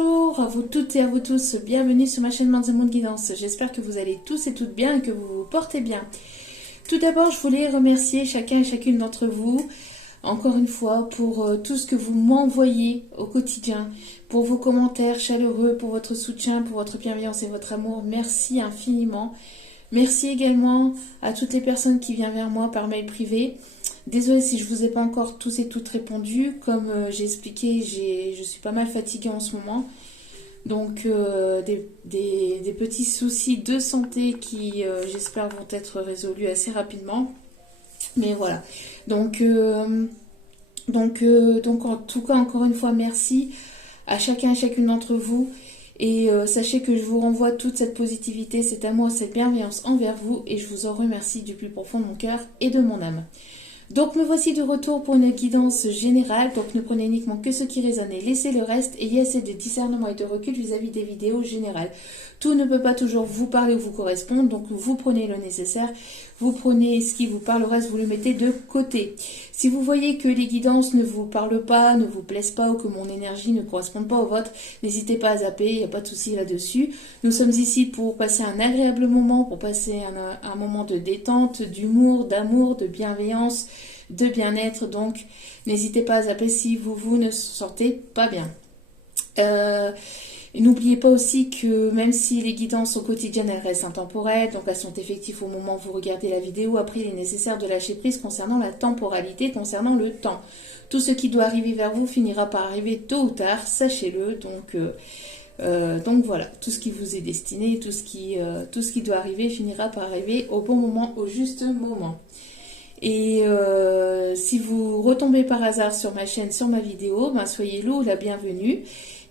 Bonjour à vous toutes et à vous tous, bienvenue sur ma chaîne Monde Guidance. J'espère que vous allez tous et toutes bien et que vous vous portez bien. Tout d'abord, je voulais remercier chacun et chacune d'entre vous, encore une fois, pour tout ce que vous m'envoyez au quotidien, pour vos commentaires chaleureux, pour votre soutien, pour votre bienveillance et votre amour. Merci infiniment. Merci également à toutes les personnes qui viennent vers moi par mail privé. Désolée si je ne vous ai pas encore tous et toutes répondu. Comme j'ai expliqué, je suis pas mal fatiguée en ce moment. Donc des petits soucis de santé qui j'espère vont être résolus assez rapidement. Mais voilà. Donc en tout cas, encore une fois, merci à chacun et chacune d'entre vous. Et sachez que je vous renvoie toute cette positivité, cet amour, cette bienveillance envers vous. Et je vous en remercie du plus profond de mon cœur et de mon âme. Donc me voici de retour pour une guidance générale. Donc ne prenez uniquement que ce qui résonne et laissez le reste. Ayez assez de discernement et de recul vis-à-vis des vidéos générales. Tout ne peut pas toujours vous parler ou vous correspondre. Donc vous prenez le nécessaire. Vous prenez ce qui vous parle, le reste vous le mettez de côté. Si vous voyez que les guidances ne vous parlent pas, ne vous plaisent pas ou que mon énergie ne correspond pas au vôtre, n'hésitez pas à zapper, il n'y a pas de souci là-dessus. Nous sommes ici pour passer un agréable moment, pour passer un moment de détente, d'humour, d'amour, de bienveillance, de bien-être. Donc n'hésitez pas à zapper si vous ne sentez pas bien. N'oubliez pas aussi que même si les guidances au quotidien elles restent intemporelles, donc elles sont effectives au moment où vous regardez la vidéo, après il est nécessaire de lâcher prise concernant la temporalité, concernant le temps. Tout ce qui doit arriver vers vous finira par arriver tôt ou tard, sachez-le. Donc voilà, tout ce qui vous est destiné, tout ce qui doit arriver finira par arriver au bon moment, au juste moment. Et si vous retombez par hasard sur ma chaîne, sur ma vidéo, ben soyez le ou la bienvenue.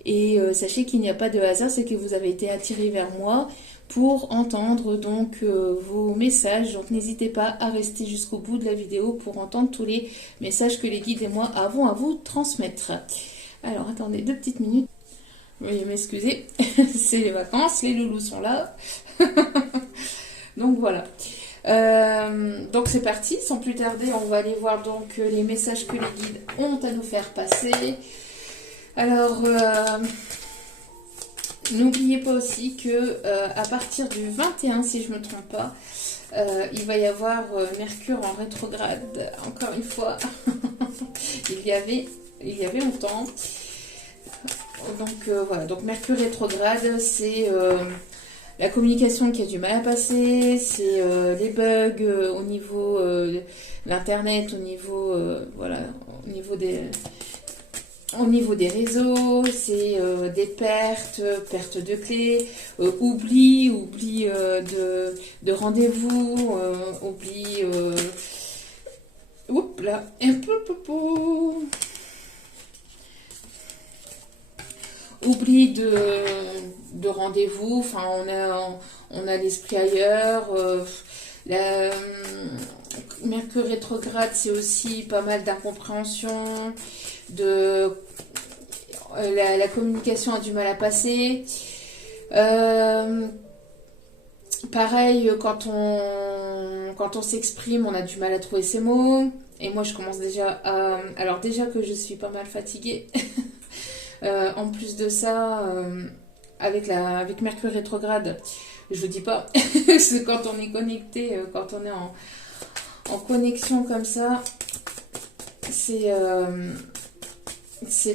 Et sachez qu'il n'y a pas de hasard, c'est que vous avez été attiré vers moi pour entendre donc vos messages. Donc n'hésitez pas à rester jusqu'au bout de la vidéo pour entendre tous les messages que les guides et moi avons à vous transmettre. Alors attendez 2 petites minutes. Veuillez m'excuser, c'est les vacances, les loulous sont là. Donc voilà. Donc c'est parti, sans plus tarder, on va aller voir donc les messages que les guides ont à nous faire passer. Alors, n'oubliez pas aussi que à partir du 21, si je ne me trompe pas, il va y avoir Mercure en rétrograde, encore une fois. il y avait longtemps. Donc voilà, donc Mercure rétrograde, c'est la communication qui a du mal à passer, c'est les bugs au niveau de l'internet, au niveau au niveau des réseaux, c'est des pertes de clés, oubli de rendez-vous, oups là, un peu oubli de rendez-vous, enfin on a l'esprit ailleurs. La Mercure rétrograde, c'est aussi pas mal d'incompréhension, la communication a du mal à passer. Pareil, quand on s'exprime, on a du mal à trouver ses mots. Et moi, je commence déjà à... Alors déjà que je suis pas mal fatiguée. En plus de ça, avec Mercure rétrograde, je vous dis pas, c'est quand on est connecté, quand on est en connexion comme ça, c'est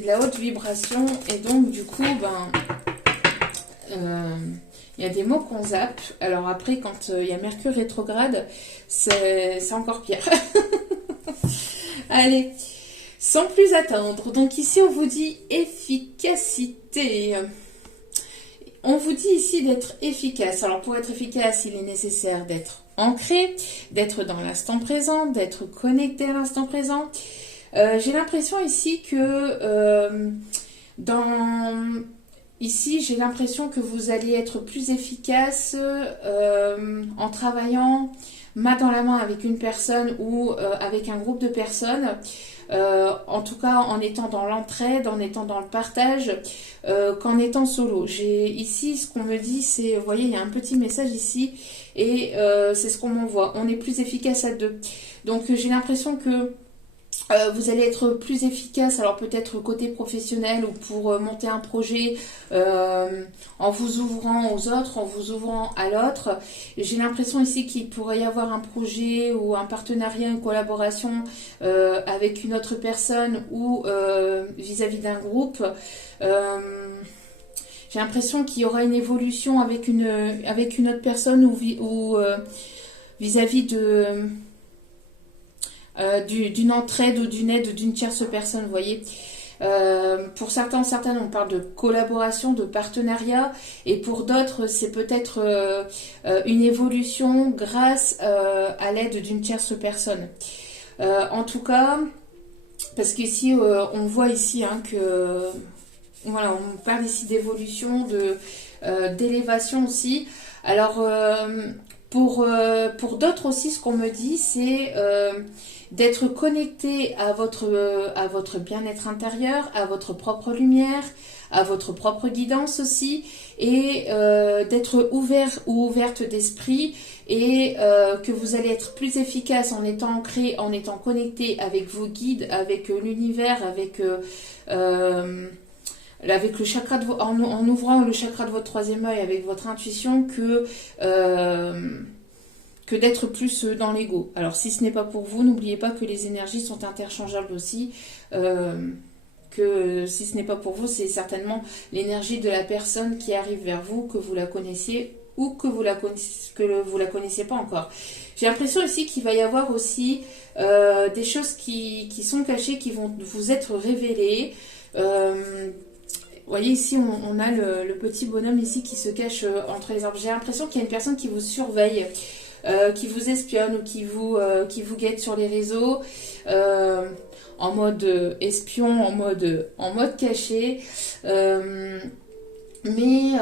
de la haute vibration. Et donc du coup, il y a des mots qu'on zappe. Alors après, quand il y a Mercure rétrograde, c'est encore pire. Allez, sans plus attendre. Donc ici, on vous dit efficacité. On vous dit ici d'être efficace. Alors pour être efficace, il est nécessaire d'être ancré, d'être dans l'instant présent, d'être connecté à l'instant présent. J'ai l'impression ici que ici, j'ai l'impression que vous allez être plus efficace en travaillant main dans la main avec une personne ou avec un groupe de personnes. En tout cas, en étant dans l'entraide, en étant dans le partage, qu'en étant solo. Ici, ce qu'on me dit, c'est, vous voyez, il y a un petit message ici, et c'est ce qu'on m'envoie. On est plus efficace à deux. Donc, j'ai l'impression que Vous allez être plus efficace, alors peut-être côté professionnel ou pour monter un projet en vous ouvrant aux autres, en vous ouvrant à l'autre. J'ai l'impression ici qu'il pourrait y avoir un projet ou un partenariat, une collaboration avec une autre personne ou vis-à-vis d'un groupe. J'ai l'impression qu'il y aura une évolution avec une autre personne ou vis-à-vis d'une entraide ou d'une aide d'une tierce personne, vous voyez. Pour certains, certaines, on parle de collaboration, de partenariat, et pour d'autres, c'est peut-être une évolution grâce à l'aide d'une tierce personne. En tout cas, parce qu'ici, on voit ici que, voilà, on parle ici d'évolution, d'élévation aussi. Alors, pour d'autres aussi, ce qu'on me dit, c'est d'être connecté à votre bien-être intérieur, à votre propre lumière, à votre propre guidance aussi, et d'être ouvert ou ouverte d'esprit, et que vous allez être plus efficace en étant ancré, en étant connecté avec vos guides, avec l'univers, avec le chakra en ouvrant le chakra de votre troisième œil avec votre intuition que d'être plus dans l'ego. Alors si ce n'est pas pour vous, n'oubliez pas que les énergies sont interchangeables aussi. Que si ce n'est pas pour vous, c'est certainement l'énergie de la personne qui arrive vers vous, que vous la connaissiez ou que vous la connaissez pas encore. J'ai l'impression ici qu'il va y avoir aussi des choses qui sont cachées, qui vont vous être révélées. Vous voyez ici, on a le petit bonhomme ici qui se cache entre les arbres. J'ai l'impression qu'il y a une personne qui vous surveille, qui vous espionne ou qui vous guette sur les réseaux, en mode espion, en mode caché. Mais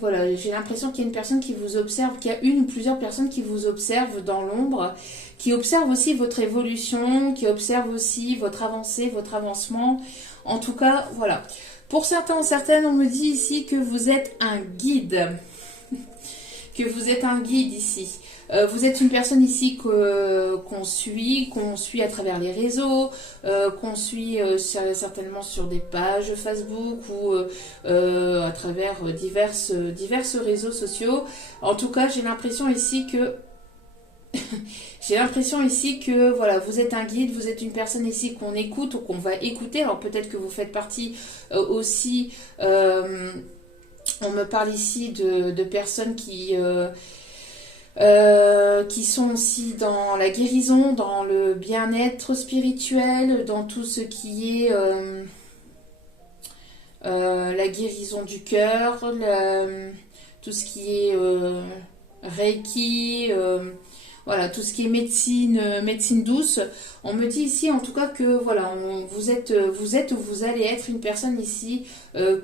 voilà, j'ai l'impression qu'il y a une personne qui vous observe, qu'il y a une ou plusieurs personnes qui vous observent dans l'ombre, qui observent aussi votre évolution, qui observent aussi votre avancée, votre avancement. En tout cas, voilà. Pour certains, certaines, on me dit ici que vous êtes un guide. Que vous êtes un guide ici. Vous êtes une personne ici qu'on suit à travers les réseaux, qu'on suit certainement sur des pages Facebook ou à travers diverses réseaux sociaux. En tout cas, j'ai l'impression ici que voilà, vous êtes un guide, vous êtes une personne ici qu'on écoute ou qu'on va écouter. Alors peut-être que vous faites partie aussi, on me parle ici de personnes qui sont aussi dans la guérison, dans le bien-être spirituel, dans tout ce qui est la guérison du cœur, tout ce qui est Reiki, voilà, tout ce qui est médecine douce. On me dit ici en tout cas que voilà, vous êtes ou vous allez être une personne ici que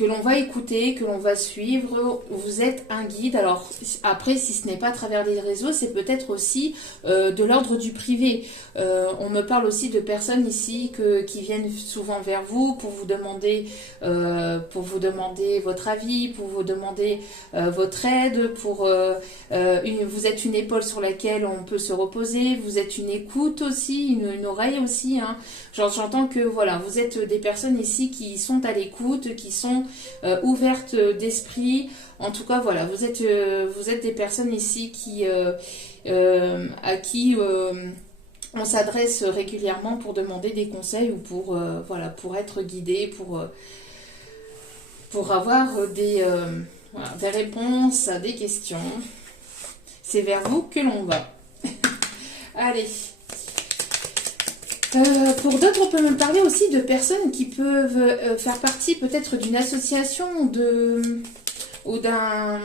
l'on va écouter, que l'on va suivre. Vous êtes un guide. Alors après, si ce n'est pas à travers les réseaux, c'est peut-être aussi de l'ordre du privé. On me parle aussi de personnes ici qui viennent souvent vers vous pour vous demander votre avis, pour vous demander votre aide, vous êtes une épaule sur laquelle on peut se reposer, vous êtes une écoute aussi, une oreille aussi, hein. J'entends que voilà, vous êtes des personnes ici qui sont à l'écoute, qui sont ouvertes d'esprit. En tout cas, voilà, vous êtes des personnes ici à qui on s'adresse régulièrement pour demander des conseils ou pour être guidé, pour avoir des réponses à des questions. C'est vers vous que l'on va. Allez. Pour d'autres, on peut me parler aussi de personnes qui peuvent faire partie peut-être d'une association ou d'un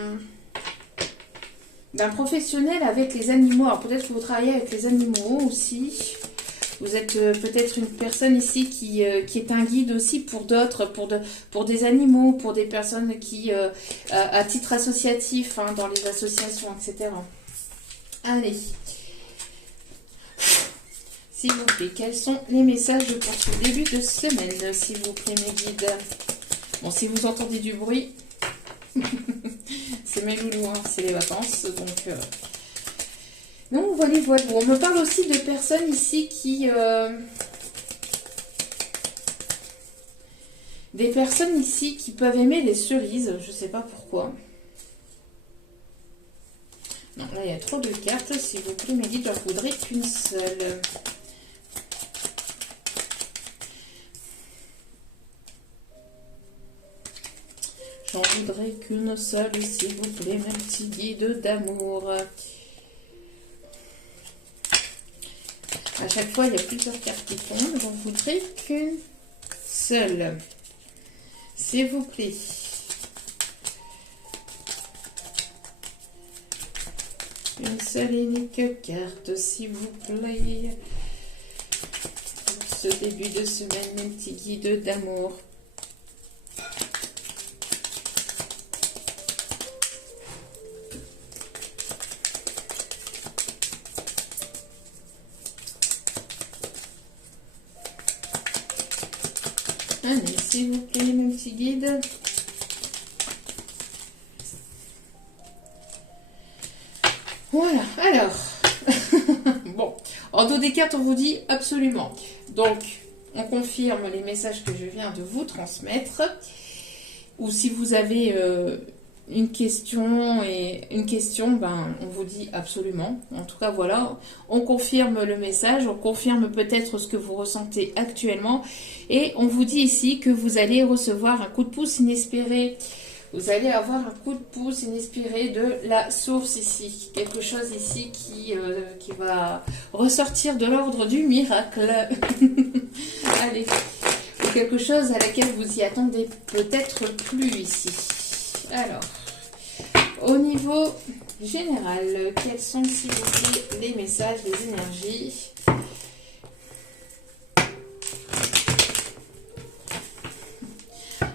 professionnel avec les animaux. Alors peut-être que vous travaillez avec les animaux aussi. Vous êtes peut-être une personne ici qui est un guide aussi pour d'autres, pour des animaux, pour des personnes qui, à titre associatif, hein, dans les associations, etc. Allez. S'il vous plaît, quels sont les messages pour ce début de semaine, s'il vous plaît, mes guides? Bon, si vous entendez du bruit, c'est mes loulous, hein, c'est les vacances, donc Donc voilà, voilà. On me parle aussi de personnes ici qui... Des personnes ici qui peuvent aimer les cerises, je ne sais pas pourquoi. Non, là il y a trop de cartes, s'il vous plaît, mais dites, j'en voudrais qu'une seule. J'en voudrais qu'une seule, s'il vous plaît, mon petit guide d'amour. À chaque fois, il y a plusieurs cartes qui tombent, j'en voudrais qu'une seule. S'il vous plaît. Une seule et unique carte, s'il vous plaît. Pour ce début de semaine, mon petit guide d'amour. Allez, s'il vous plaît, mon petit guide. Voilà, alors. Bon, en dos des cartes, on vous dit absolument. Donc, on confirme les messages que je viens de vous transmettre. Ou si vous avez une question, ben, on vous dit absolument. En tout cas, voilà, on confirme le message, on confirme peut-être ce que vous ressentez actuellement. Et on vous dit ici que vous allez recevoir un coup de pouce inespéré. Vous allez avoir un coup de pouce inespéré de la source ici. Quelque chose ici qui va ressortir de l'ordre du miracle. Allez, quelque chose à laquelle vous y attendez peut-être plus ici. Alors, au niveau général, quels sont, s'il vous plaît, les messages, les énergies ?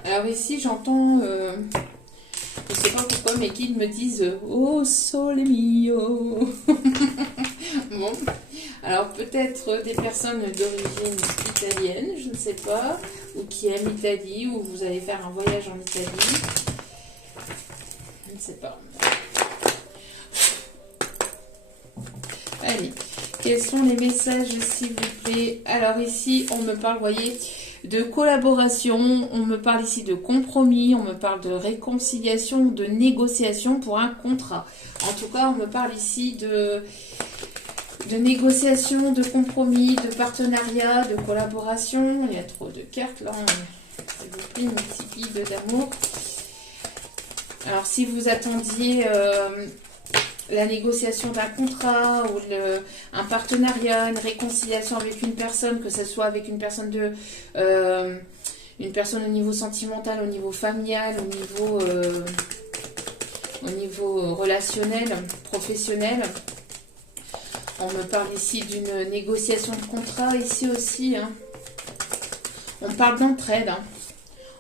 Alors ici, j'entends, je ne sais pas pourquoi, mes guides me disent « Oh, sole mio !» Bon, alors peut-être des personnes d'origine italienne, je ne sais pas, ou qui aiment l'Italie, ou vous allez faire un voyage en Italie. Je ne sais pas. Allez, quels sont les messages, s'il vous plaît? Alors ici, on me parle, voyez, de collaboration, on me parle ici de compromis, on me parle de réconciliation, de négociation pour un contrat. En tout cas, on me parle ici de négociation, de compromis, de partenariat, de collaboration. Il y a trop de cartes là. S'il vous plaît, mes petits guides d'amour. Alors, si vous attendiez la négociation d'un contrat ou un partenariat, une réconciliation avec une personne, que ce soit avec une personne au niveau sentimental, au niveau familial, au niveau relationnel, professionnel. On me parle ici d'une négociation de contrat, ici aussi. Hein. On parle d'entraide. Hein.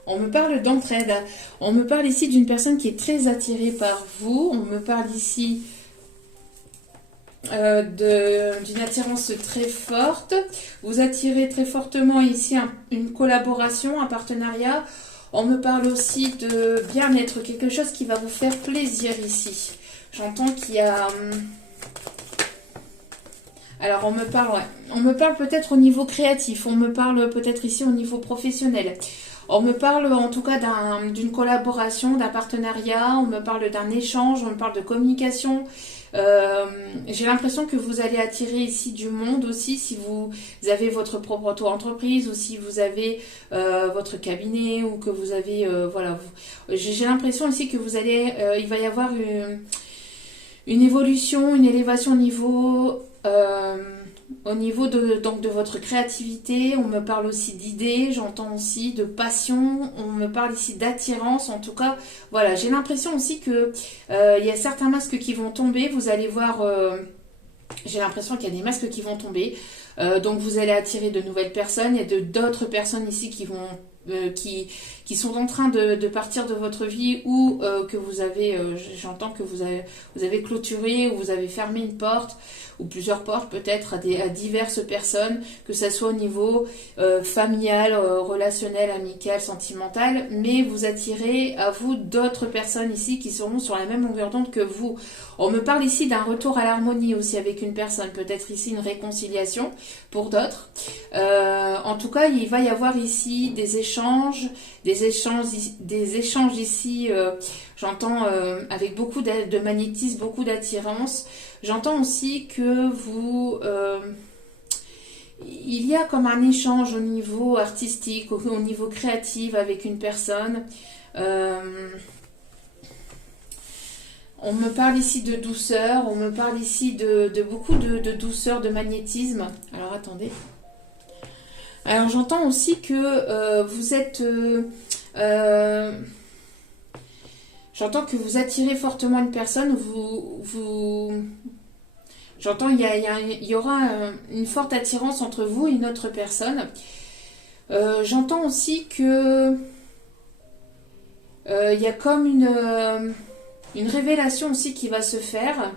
On me parle d'entraide. On me parle ici d'une personne qui est très attirée par vous. On me parle ici d'une attirance très forte. Vous attirez très fortement ici une collaboration, un partenariat. On me parle aussi de bien-être, quelque chose qui va vous faire plaisir ici. J'entends qu'il y a... Alors, on me parle peut-être au niveau créatif, on me parle peut-être ici au niveau professionnel. On me parle en tout cas d'une collaboration, d'un partenariat, on me parle d'un échange, on me parle de communication. J'ai l'impression que vous allez attirer ici du monde aussi si vous avez votre propre auto-entreprise ou si vous avez votre cabinet ou que vous avez... voilà. J'ai l'impression ici que vous allez... il va y avoir une évolution, une élévation au niveau de votre créativité. On me parle aussi d'idées, j'entends aussi de passion, on me parle ici d'attirance. En tout cas, voilà, j'ai l'impression aussi que il y a certains masques qui vont tomber. Vous allez voir, j'ai l'impression qu'il y a des masques qui vont tomber. Donc vous allez attirer de nouvelles personnes et d'autres personnes ici qui vont qui sont en train de partir de votre vie ou que vous avez, j'entends que vous avez clôturé ou vous avez fermé une porte ou plusieurs portes peut-être à diverses personnes, que ça soit au niveau familial, relationnel, amical, sentimental, mais vous attirez à vous d'autres personnes ici qui seront sur la même longueur d'onde que vous. On me parle ici d'un retour à l'harmonie aussi avec une personne, peut-être ici une réconciliation pour d'autres. En tout cas, il va y avoir ici des échanges ici, j'entends avec beaucoup de magnétisme, beaucoup d'attirance. J'entends aussi que il y a comme un échange au niveau artistique, au niveau créatif avec une personne. On me parle ici de douceur, on me parle ici de beaucoup de douceur, de magnétisme. Alors attendez. Alors j'entends aussi que vous êtes... j'entends que vous attirez fortement une personne, j'entends il y aura une forte attirance entre vous et une autre personne. J'entends aussi que il y a comme une révélation aussi qui va se faire.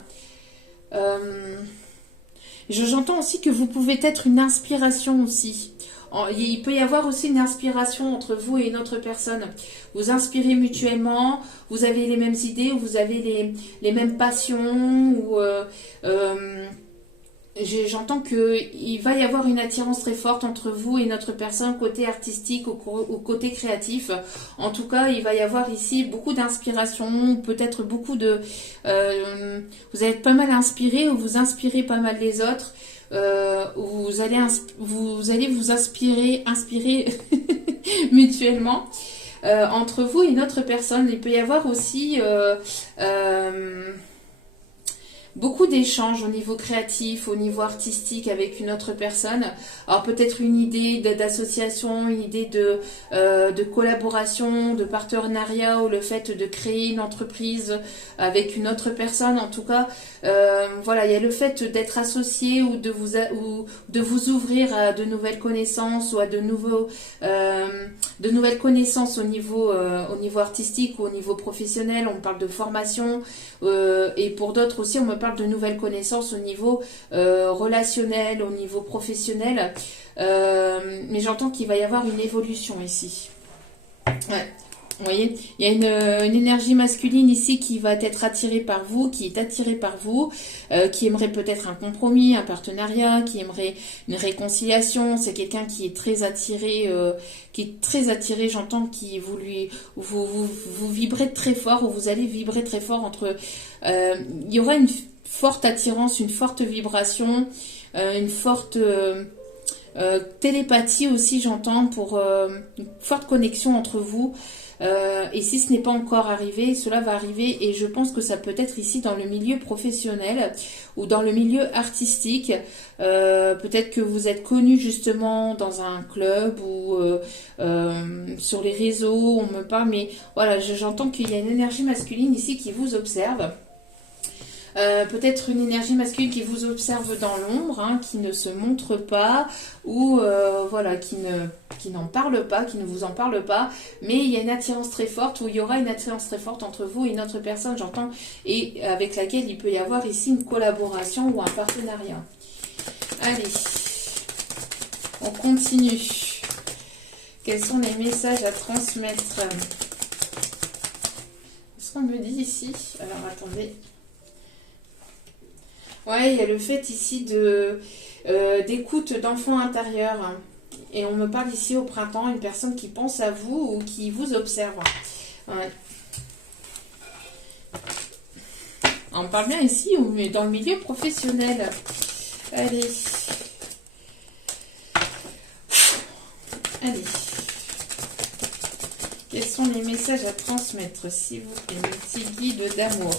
J'entends aussi que vous pouvez être une inspiration aussi. Il peut y avoir aussi une inspiration entre vous et une autre personne. Vous inspirez mutuellement, vous avez les mêmes idées, vous avez les mêmes passions. J'entends qu'il va y avoir une attirance très forte entre vous et notre personne, côté artistique ou côté créatif. En tout cas, il va y avoir ici beaucoup d'inspiration, peut-être beaucoup de... vous allez être pas mal inspiré ou vous inspirez pas mal les autres. Vous allez vous inspirer mutuellement entre vous et une autre personne. Il peut y avoir aussi beaucoup d'échanges au niveau créatif, au niveau artistique avec une autre personne. Alors peut-être une idée d'association, une idée de collaboration, de partenariat ou le fait de créer une entreprise avec une autre personne. En tout cas, voilà, il y a le fait d'être associé ou de vous ouvrir à de nouvelles connaissances ou à de nouvelles connaissances au niveau artistique ou au niveau professionnel. On parle de formation et pour d'autres aussi, on me parle de nouvelles connaissances au niveau relationnel, au niveau professionnel. Mais j'entends qu'il va y avoir une évolution ici. Ouais. Vous voyez, il y a une énergie masculine ici qui va être attirée par vous, qui est attirée par vous, qui aimerait peut-être un compromis, un partenariat, qui aimerait une réconciliation. C'est quelqu'un qui est très attiré, j'entends, qui vous vibrez très fort, ou vous allez vibrer très fort entre... il y aura une forte attirance, une forte vibration, une forte... télépathie aussi, j'entends, pour une forte connexion entre vous. Et si ce n'est pas encore arrivé, cela va arriver, et je pense que ça peut être ici dans le milieu professionnel ou dans le milieu artistique. Peut-être que vous êtes connu justement dans un club ou sur les réseaux, on me parle, mais voilà, j'entends qu'il y a une énergie masculine ici qui vous observe. Peut-être une énergie masculine qui vous observe dans l'ombre, hein, qui ne se montre pas, ou voilà, qui n'en parle pas, qui ne vous en parle pas, mais il y a une attirance très forte, ou il y aura une attirance très forte entre vous et une autre personne, j'entends, et avec laquelle il peut y avoir ici une collaboration ou un partenariat. Allez, on continue. Quels sont les messages à transmettre? Qu'est-ce qu'on me dit ici? Alors, attendez. Ouais, il y a le fait ici d'écoute d'enfant intérieur. Et on me parle ici au printemps, une personne qui pense à vous ou qui vous observe. Ouais. On parle bien ici, mais dans le milieu professionnel. Allez. Allez. Quels sont les messages à transmettre, s'il vous plaît, mes petits guides d'amour?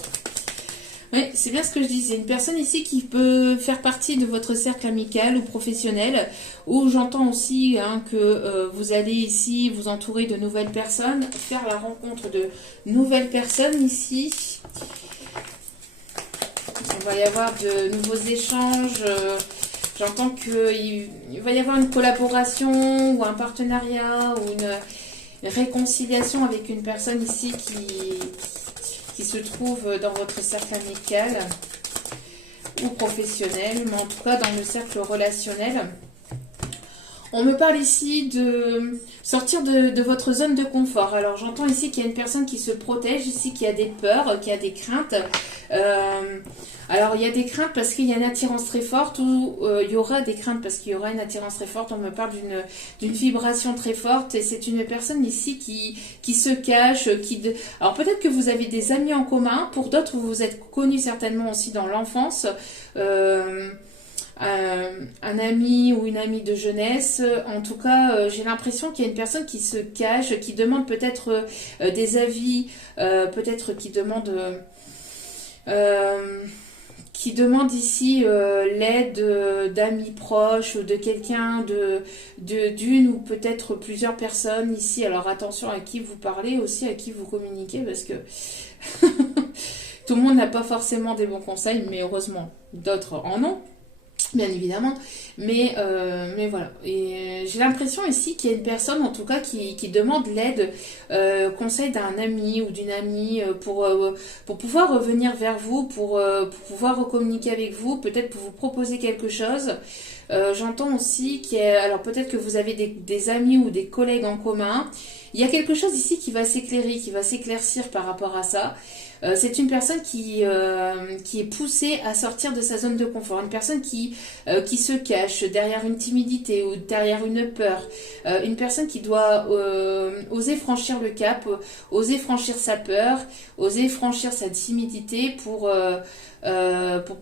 Oui, c'est bien ce que je disais. Une personne ici qui peut faire partie de votre cercle amical ou professionnel, où j'entends aussi que vous allez ici vous entourer de nouvelles personnes, faire la rencontre de nouvelles personnes ici. Il va y avoir de nouveaux échanges. J'entends qu'il va y avoir une collaboration ou un partenariat ou une réconciliation avec une personne ici qui se trouve dans votre cercle amical ou professionnel, mais en tout cas dans le cercle relationnel. On me parle ici de sortir de votre zone de confort. Alors j'entends ici qu'il y a une personne qui se protège, ici qui a des peurs, qui a des craintes. Alors il y a des craintes parce qu'il y a une attirance très forte ou il y aura des craintes parce qu'il y aura une attirance très forte. On me parle d'une vibration très forte et c'est une personne ici qui se cache. Alors peut-être que vous avez des amis en commun, pour d'autres vous vous êtes connus certainement aussi dans l'enfance. Un ami ou une amie de jeunesse. En tout cas, j'ai l'impression qu'il y a une personne qui se cache, qui demande peut-être des avis, peut-être qui demande ici l'aide d'amis proches ou de quelqu'un, d'une ou peut-être plusieurs personnes ici. Alors attention à qui vous parlez, aussi à qui vous communiquez, parce que tout le monde n'a pas forcément des bons conseils, mais heureusement, d'autres en ont. Bien évidemment, mais voilà. Et j'ai l'impression ici qu'il y a une personne, en tout cas, qui demande l'aide, conseil d'un ami ou d'une amie pour pouvoir revenir vers vous, pour pouvoir communiquer avec vous, peut-être pour vous proposer quelque chose. J'entends aussi alors peut-être que vous avez des amis ou des collègues en commun. Il y a quelque chose ici qui va s'éclairer, qui va s'éclaircir par rapport à ça. C'est une personne qui est poussée à sortir de sa zone de confort, une personne qui se cache derrière une timidité ou derrière une peur, une personne qui doit oser franchir le cap, oser franchir sa peur, oser franchir sa timidité pour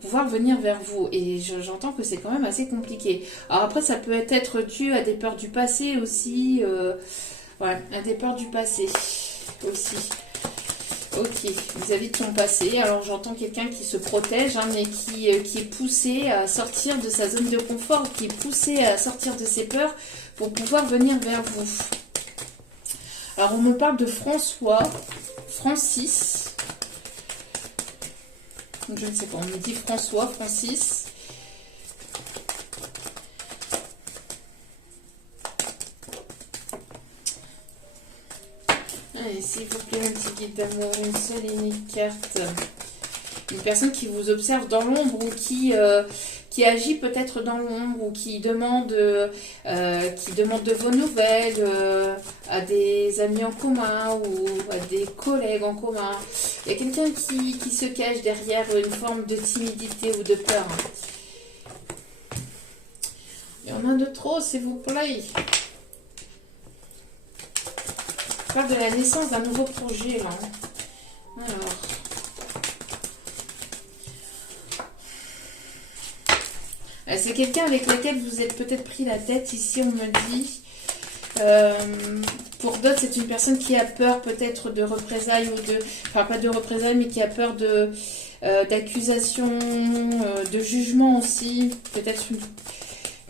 pouvoir venir vers vous. Et j'entends que c'est quand même assez compliqué. Alors après, ça peut être dû à des peurs du passé aussi, à des peurs du passé aussi. Ok, vis-à-vis de son passé. Alors j'entends quelqu'un qui se protège, mais qui est poussé à sortir de sa zone de confort, qui est poussé à sortir de ses peurs pour pouvoir venir vers vous. Alors on me parle de Francis. Je ne sais pas, on me dit Francis. Allez, s'il vous plaît, un petit guide d'amour, une seule et unique carte. Une personne qui vous observe dans l'ombre ou qui agit peut-être dans l'ombre ou qui demande de vos nouvelles à des amis en commun ou à des collègues en commun. Il y a quelqu'un qui se cache derrière une forme de timidité ou de peur. Il y en a de trop, s'il vous plaît. Je parle de la naissance d'un nouveau projet, là. Alors. C'est quelqu'un avec lequel vous êtes peut-être pris la tête, ici, on me dit. Pour d'autres, c'est une personne qui a peur peut-être de représailles enfin, pas de représailles, mais qui a peur d'accusations, de jugement aussi. Peut-être une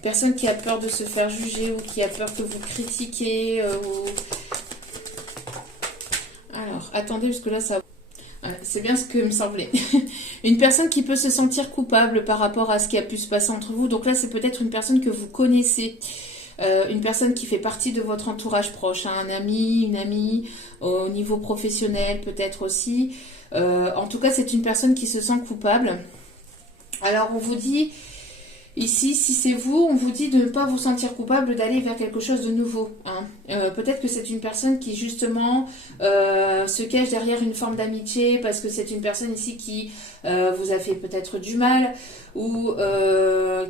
personne qui a peur de se faire juger ou qui a peur que vous critiquiez Alors, attendez, parce que là, ça... Voilà, c'est bien ce que me semblait. Une personne qui peut se sentir coupable par rapport à ce qui a pu se passer entre vous. Donc là, c'est peut-être une personne que vous connaissez. Une personne qui fait partie de votre entourage proche. Un ami, une amie, au niveau professionnel peut-être aussi. En tout cas, c'est une personne qui se sent coupable. Alors, on vous dit... Ici, si c'est vous, on vous dit de ne pas vous sentir coupable, d'aller vers quelque chose de nouveau. Peut-être que c'est une personne qui, justement, se cache derrière une forme d'amitié, parce que c'est une personne ici qui vous a fait peut-être du mal, ou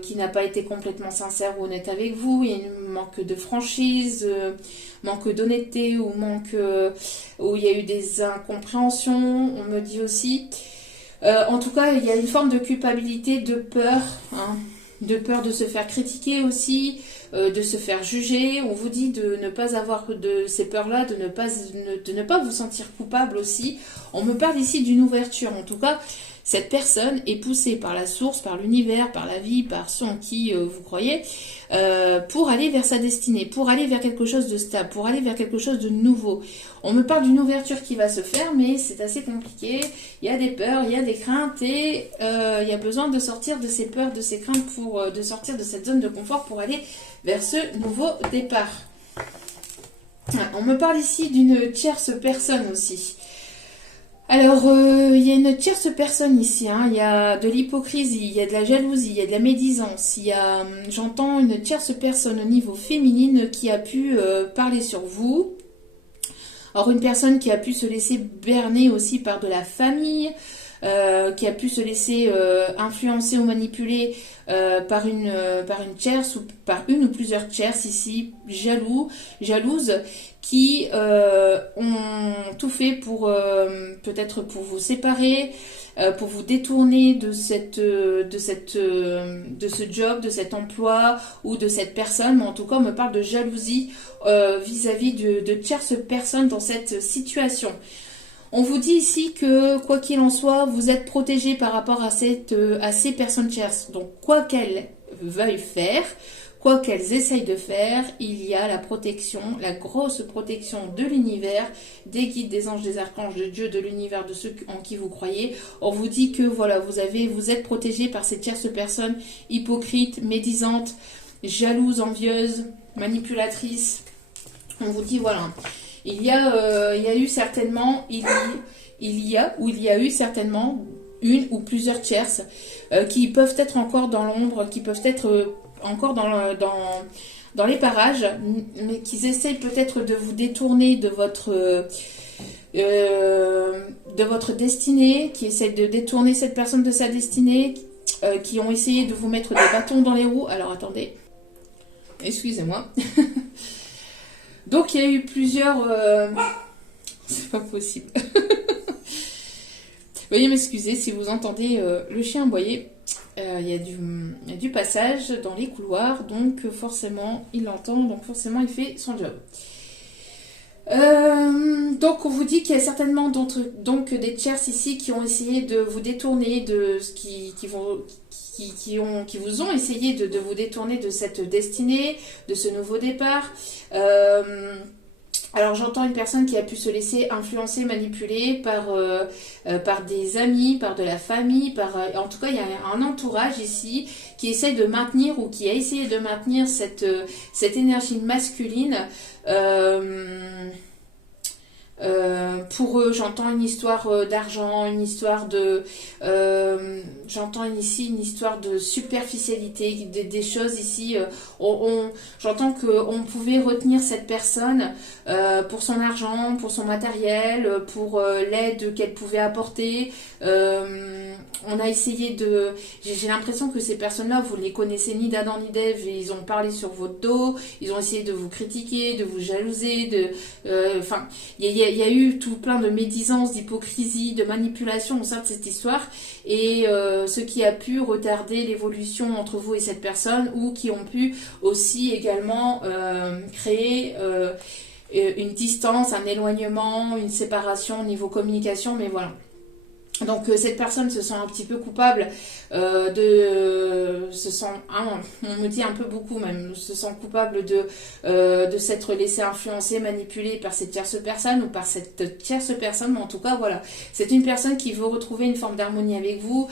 qui n'a pas été complètement sincère ou honnête avec vous. Il y a un manque de franchise, manque d'honnêteté, ou où il y a eu des incompréhensions, on me dit aussi. En tout cas, il y a une forme de culpabilité, de peur, de peur de se faire critiquer aussi, de se faire juger. On vous dit de ne pas avoir de ces peurs-là, de ne pas vous sentir coupable aussi. On me parle ici d'une ouverture. En tout cas, cette personne est poussée par la source, par l'univers, par la vie, par ce en qui vous croyez, pour aller vers sa destinée, pour aller vers quelque chose de stable, pour aller vers quelque chose de nouveau. On me parle d'une ouverture qui va se faire, mais c'est assez compliqué. Il y a des peurs, il y a des craintes et il y a besoin de sortir de ces peurs, de ces craintes, de sortir de cette zone de confort pour aller vers ce nouveau départ. On me parle ici d'une tierce personne aussi. Alors, il y a une tierce personne ici, hein. Il y a de l'hypocrisie, il y a de la jalousie, il y a de la médisance, il y a, j'entends une tierce personne au niveau féminine qui a pu parler sur vous. Alors, une personne qui a pu se laisser berner aussi par de la famille, qui a pu se laisser influencer ou manipuler par une tierce ou par une ou plusieurs tierces ici, jalouses, qui ont tout fait pour peut-être pour vous séparer, pour vous détourner de ce job, de cet emploi ou de cette personne. Mais en tout cas, on me parle de jalousie vis-à-vis de tierces personnes dans cette situation. On vous dit ici que, quoi qu'il en soit, vous êtes protégé par rapport à ces personnes tierces. Donc, quoi qu'elles veuillent faire, quoi qu'elles essayent de faire, il y a la protection, la grosse protection de l'univers, des guides, des anges, des archanges, de Dieu, de l'univers, de ceux en qui vous croyez. On vous dit que, voilà, vous êtes protégé par ces tierces personnes hypocrites, médisantes, jalouses, envieuses, manipulatrices. On vous dit, voilà... Il y a eu certainement une ou plusieurs tierces qui peuvent être encore dans l'ombre, qui peuvent être encore dans les parages, mais qui essayent peut-être de vous détourner de votre destinée, qui essayent de détourner cette personne de sa destinée, qui ont essayé de vous mettre des bâtons dans les roues. Alors attendez, excusez-moi. Donc il y a eu plusieurs... C'est pas possible. Veuillez m'excuser si vous entendez le chien aboyer. Il y a du passage dans les couloirs, donc forcément il l'entend, donc forcément il fait son job. Donc on vous dit qu'il y a certainement donc des tierces ici qui ont essayé de vous détourner de ce qui vous ont essayé de vous détourner de cette destinée, de ce nouveau départ. Alors j'entends une personne qui a pu se laisser influencer, manipuler par des amis, par de la famille, en tout cas il y a un entourage ici qui essaye de maintenir ou qui a essayé de maintenir cette énergie masculine. Pour eux, j'entends une histoire d'argent, une histoire j'entends ici une histoire de superficialité, des choses ici. J'entends qu'on pouvait retenir cette personne pour son argent, pour son matériel, pour l'aide qu'elle pouvait apporter. On a essayé j'ai l'impression que ces personnes-là, vous ne les connaissez ni d'Adam ni d'Ève, et ils ont parlé sur votre dos, ils ont essayé de vous critiquer, de vous jalouser, enfin, il y a eu tout plein de médisance, d'hypocrisie, de manipulation au sein de cette histoire, et ce qui a pu retarder l'évolution entre vous et cette personne, ou qui ont pu aussi également créer une distance, un éloignement, une séparation au niveau communication, mais voilà. Donc cette personne se sent un petit peu coupable, on me dit un peu beaucoup même, se sent coupable de s'être laissé influencer, manipuler par cette tierce personne ou par cette tierce personne, mais en tout cas voilà, c'est une personne qui veut retrouver une forme d'harmonie avec vous,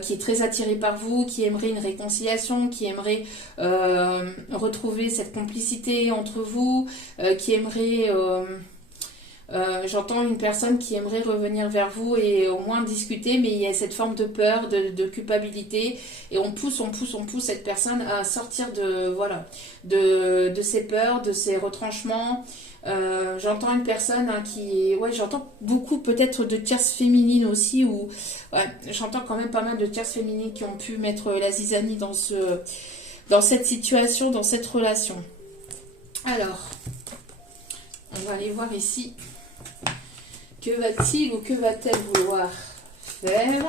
qui est très attirée par vous, qui aimerait une réconciliation, qui aimerait retrouver cette complicité entre vous, qui aimerait... j'entends une personne qui aimerait revenir vers vous et au moins discuter, mais il y a cette forme de peur, de culpabilité, et on pousse cette personne à sortir de ses peurs, de ses retranchements. J'entends une personne j'entends beaucoup peut-être de tierces féminines aussi, j'entends quand même pas mal de tierces féminines qui ont pu mettre la zizanie dans cette situation, dans cette relation. Alors, on va aller voir ici. Que va-t-il ou que va-t-elle vouloir faire?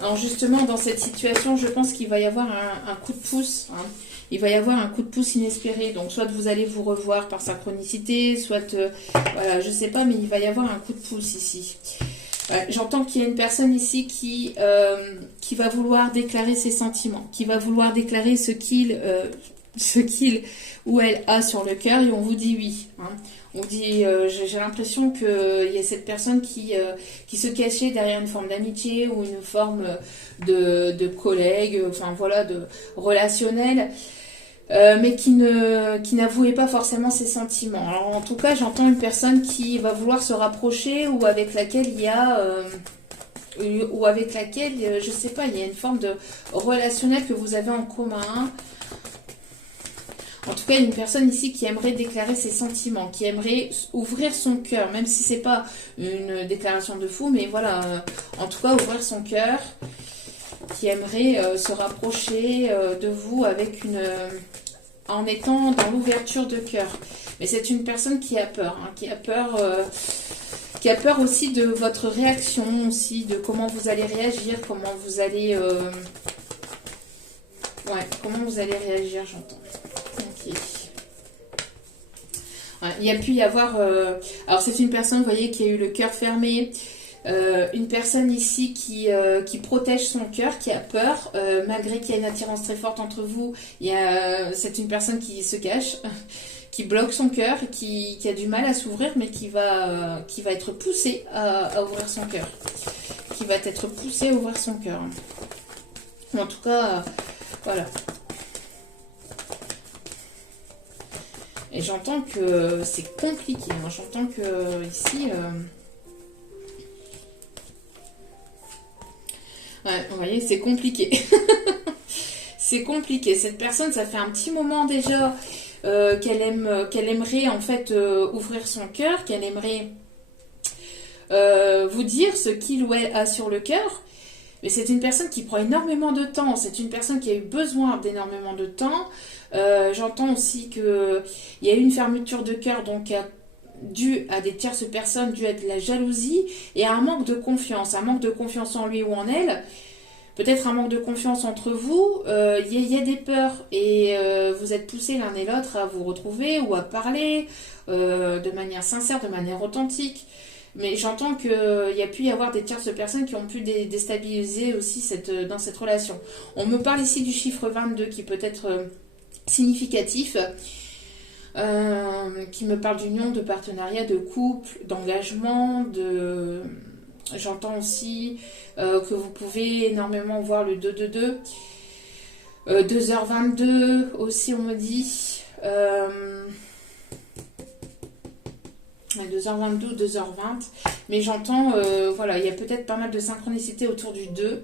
Alors justement, dans cette situation, je pense qu'il va y avoir un coup de pouce. Hein. Il va y avoir un coup de pouce inespéré. Donc soit vous allez vous revoir par synchronicité, soit... voilà, je sais pas, mais il va y avoir un coup de pouce ici. J'entends qu'il y a une personne ici qui va vouloir déclarer ses sentiments, qui va vouloir déclarer ce qu'il ou elle a sur le cœur, et on vous dit oui. Hein. On dit, j'ai l'impression qu'il y a cette personne qui se cachait derrière une forme d'amitié ou une forme de collègue, enfin voilà, de relationnel. Mais qui n'avouait pas forcément ses sentiments. Alors en tout cas, j'entends une personne qui va vouloir se rapprocher ou avec laquelle il y a je sais pas, il y a une forme de relationnel que vous avez en commun. En tout cas, il y a une personne ici qui aimerait déclarer ses sentiments, qui aimerait ouvrir son cœur, même si c'est pas une déclaration de fou, mais voilà, en tout cas ouvrir son cœur, qui aimerait se rapprocher de vous avec en étant dans l'ouverture de cœur. Mais c'est une personne qui a peur, hein, qui a peur aussi de votre réaction, aussi de comment vous allez réagir, comment vous allez réagir, j'entends. Ok. Ouais, il y a pu y avoir alors c'est une personne, vous voyez, qui a eu le cœur fermé. Une personne ici qui protège son cœur, qui a peur, malgré qu'il y a une attirance très forte entre vous, c'est une personne qui se cache, qui bloque son cœur, qui a du mal à s'ouvrir, mais qui va être poussée à ouvrir son cœur. Qui va être poussée à ouvrir son cœur. En tout cas, voilà. Et j'entends que c'est compliqué. Hein. J'entends que ici... Ouais, vous voyez, c'est compliqué. C'est compliqué. Cette personne, ça fait un petit moment déjà qu'elle aimerait en fait ouvrir son cœur, qu'elle aimerait vous dire ce qu'il ou elle a sur le cœur. Mais c'est une personne qui prend énormément de temps. C'est une personne qui a eu besoin d'énormément de temps. J'entends aussi qu'il y a eu une fermeture de cœur, donc dû à des tierces personnes, dû à de la jalousie et à un manque de confiance en lui ou en elle, peut-être un manque de confiance entre vous, il y a des peurs et vous êtes poussés l'un et l'autre à vous retrouver ou à parler de manière sincère, de manière authentique. Mais j'entends qu'il y a pu y avoir des tierces personnes qui ont pu déstabiliser aussi dans cette relation. On me parle ici du chiffre 22 qui peut être significatif. Qui me parle d'union, de partenariat, de couple, d'engagement, J'entends aussi que vous pouvez énormément voir le 2-2-2. 2h22 aussi, on me dit. 2h22, 2h20. Mais j'entends, voilà, il y a peut-être pas mal de synchronicité autour du 2.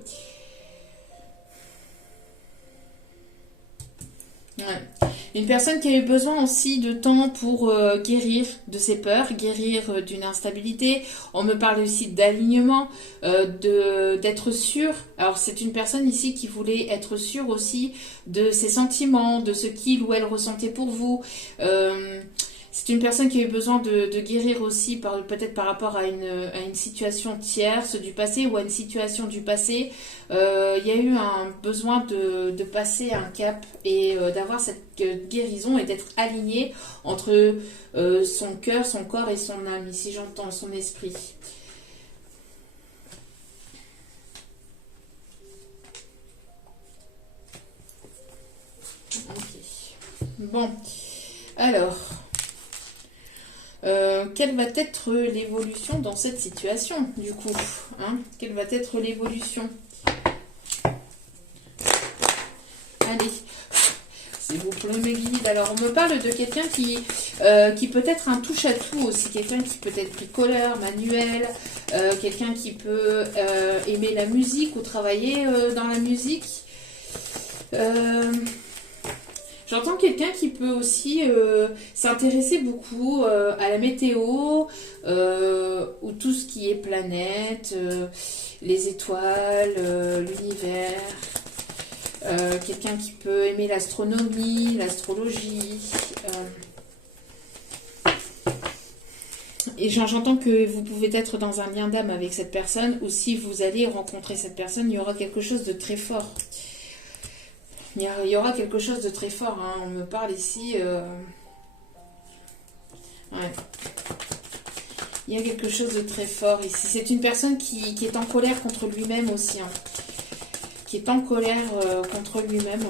Ouais. Une personne qui a eu besoin aussi de temps pour guérir de ses peurs, guérir d'une instabilité. On me parle aussi d'alignement, d'être sûr. Alors c'est une personne ici qui voulait être sûre aussi de ses sentiments, de ce qu'il ou elle ressentait pour vous. C'est une personne qui a eu besoin de guérir aussi, peut-être par rapport à une situation tierce du passé ou à une situation du passé. Il y a eu un besoin de passer un cap et d'avoir cette guérison et d'être aligné entre son cœur, son corps et son âme. Ici, j'entends son esprit. Ok. Bon. Alors... quelle va être l'évolution dans cette situation, du coup, hein? Quelle va être l'évolution? Allez, s'il vous plaît, mes guides. Alors, on me parle de quelqu'un qui peut être un touche-à-tout aussi, quelqu'un qui peut être bricoleur, manuel, quelqu'un qui peut aimer la musique ou travailler dans la musique. J'entends quelqu'un qui peut aussi s'intéresser beaucoup à la météo, ou tout ce qui est planète, les étoiles, l'univers. Quelqu'un qui peut aimer l'astronomie, l'astrologie. Et j'entends que vous pouvez être dans un lien d'âme avec cette personne, ou si vous allez rencontrer cette personne, il y aura quelque chose de très fort. Il y aura quelque chose de très fort, hein. On me parle ici... Ouais. Il y a quelque chose de très fort ici. C'est une personne qui est en colère contre lui-même aussi. Hein. Qui est en colère contre lui-même.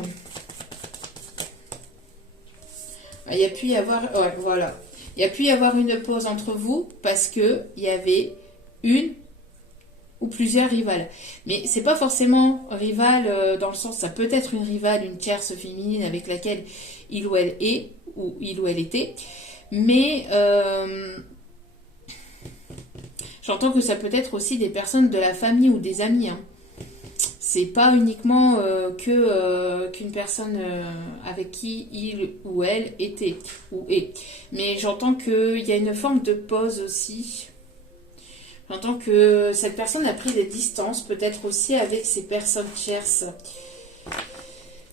Il y a pu y avoir... Ouais, voilà. Il y a pu y avoir une pause entre vous parce que il y avait une ou plusieurs rivales. Mais c'est pas forcément rivale dans le sens... Ça peut être une rivale, une tierce féminine avec laquelle il ou elle est, ou il ou elle était. Mais... j'entends que ça peut être aussi des personnes de la famille ou des amis. Hein. C'est pas uniquement qu'une personne avec qui il ou elle était ou est. Mais j'entends qu'il y a une forme de pause aussi. J'entends que cette personne a pris des distances, peut-être aussi avec ces personnes tierces.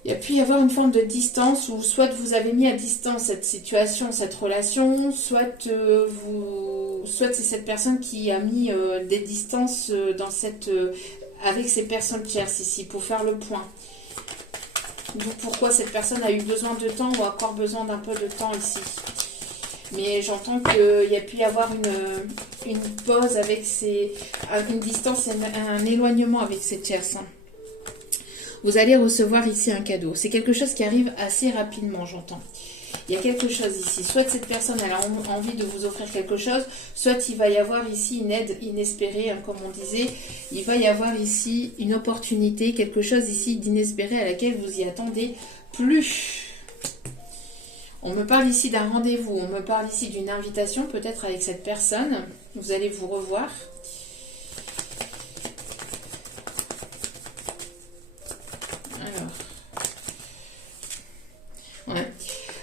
Il y a pu y avoir une forme de distance où soit vous avez mis à distance cette situation, cette relation, soit c'est cette personne qui a mis des distances dans avec ces personnes tierces ici pour faire le point. Donc pourquoi cette personne a eu besoin de temps ou encore besoin d'un peu de temps ici. Mais j'entends qu'il y a pu y avoir une pause avec une distance, un éloignement avec ces tierces. Vous allez recevoir ici un cadeau. C'est quelque chose qui arrive assez rapidement, j'entends. Il y a quelque chose ici. Soit cette personne elle a envie de vous offrir quelque chose, soit il va y avoir ici une aide inespérée, hein, comme on disait. Il va y avoir ici une opportunité, quelque chose ici d'inespéré à laquelle vous y attendez plus. On me parle ici d'un rendez-vous, on me parle ici d'une invitation, peut-être avec cette personne. Vous allez vous revoir.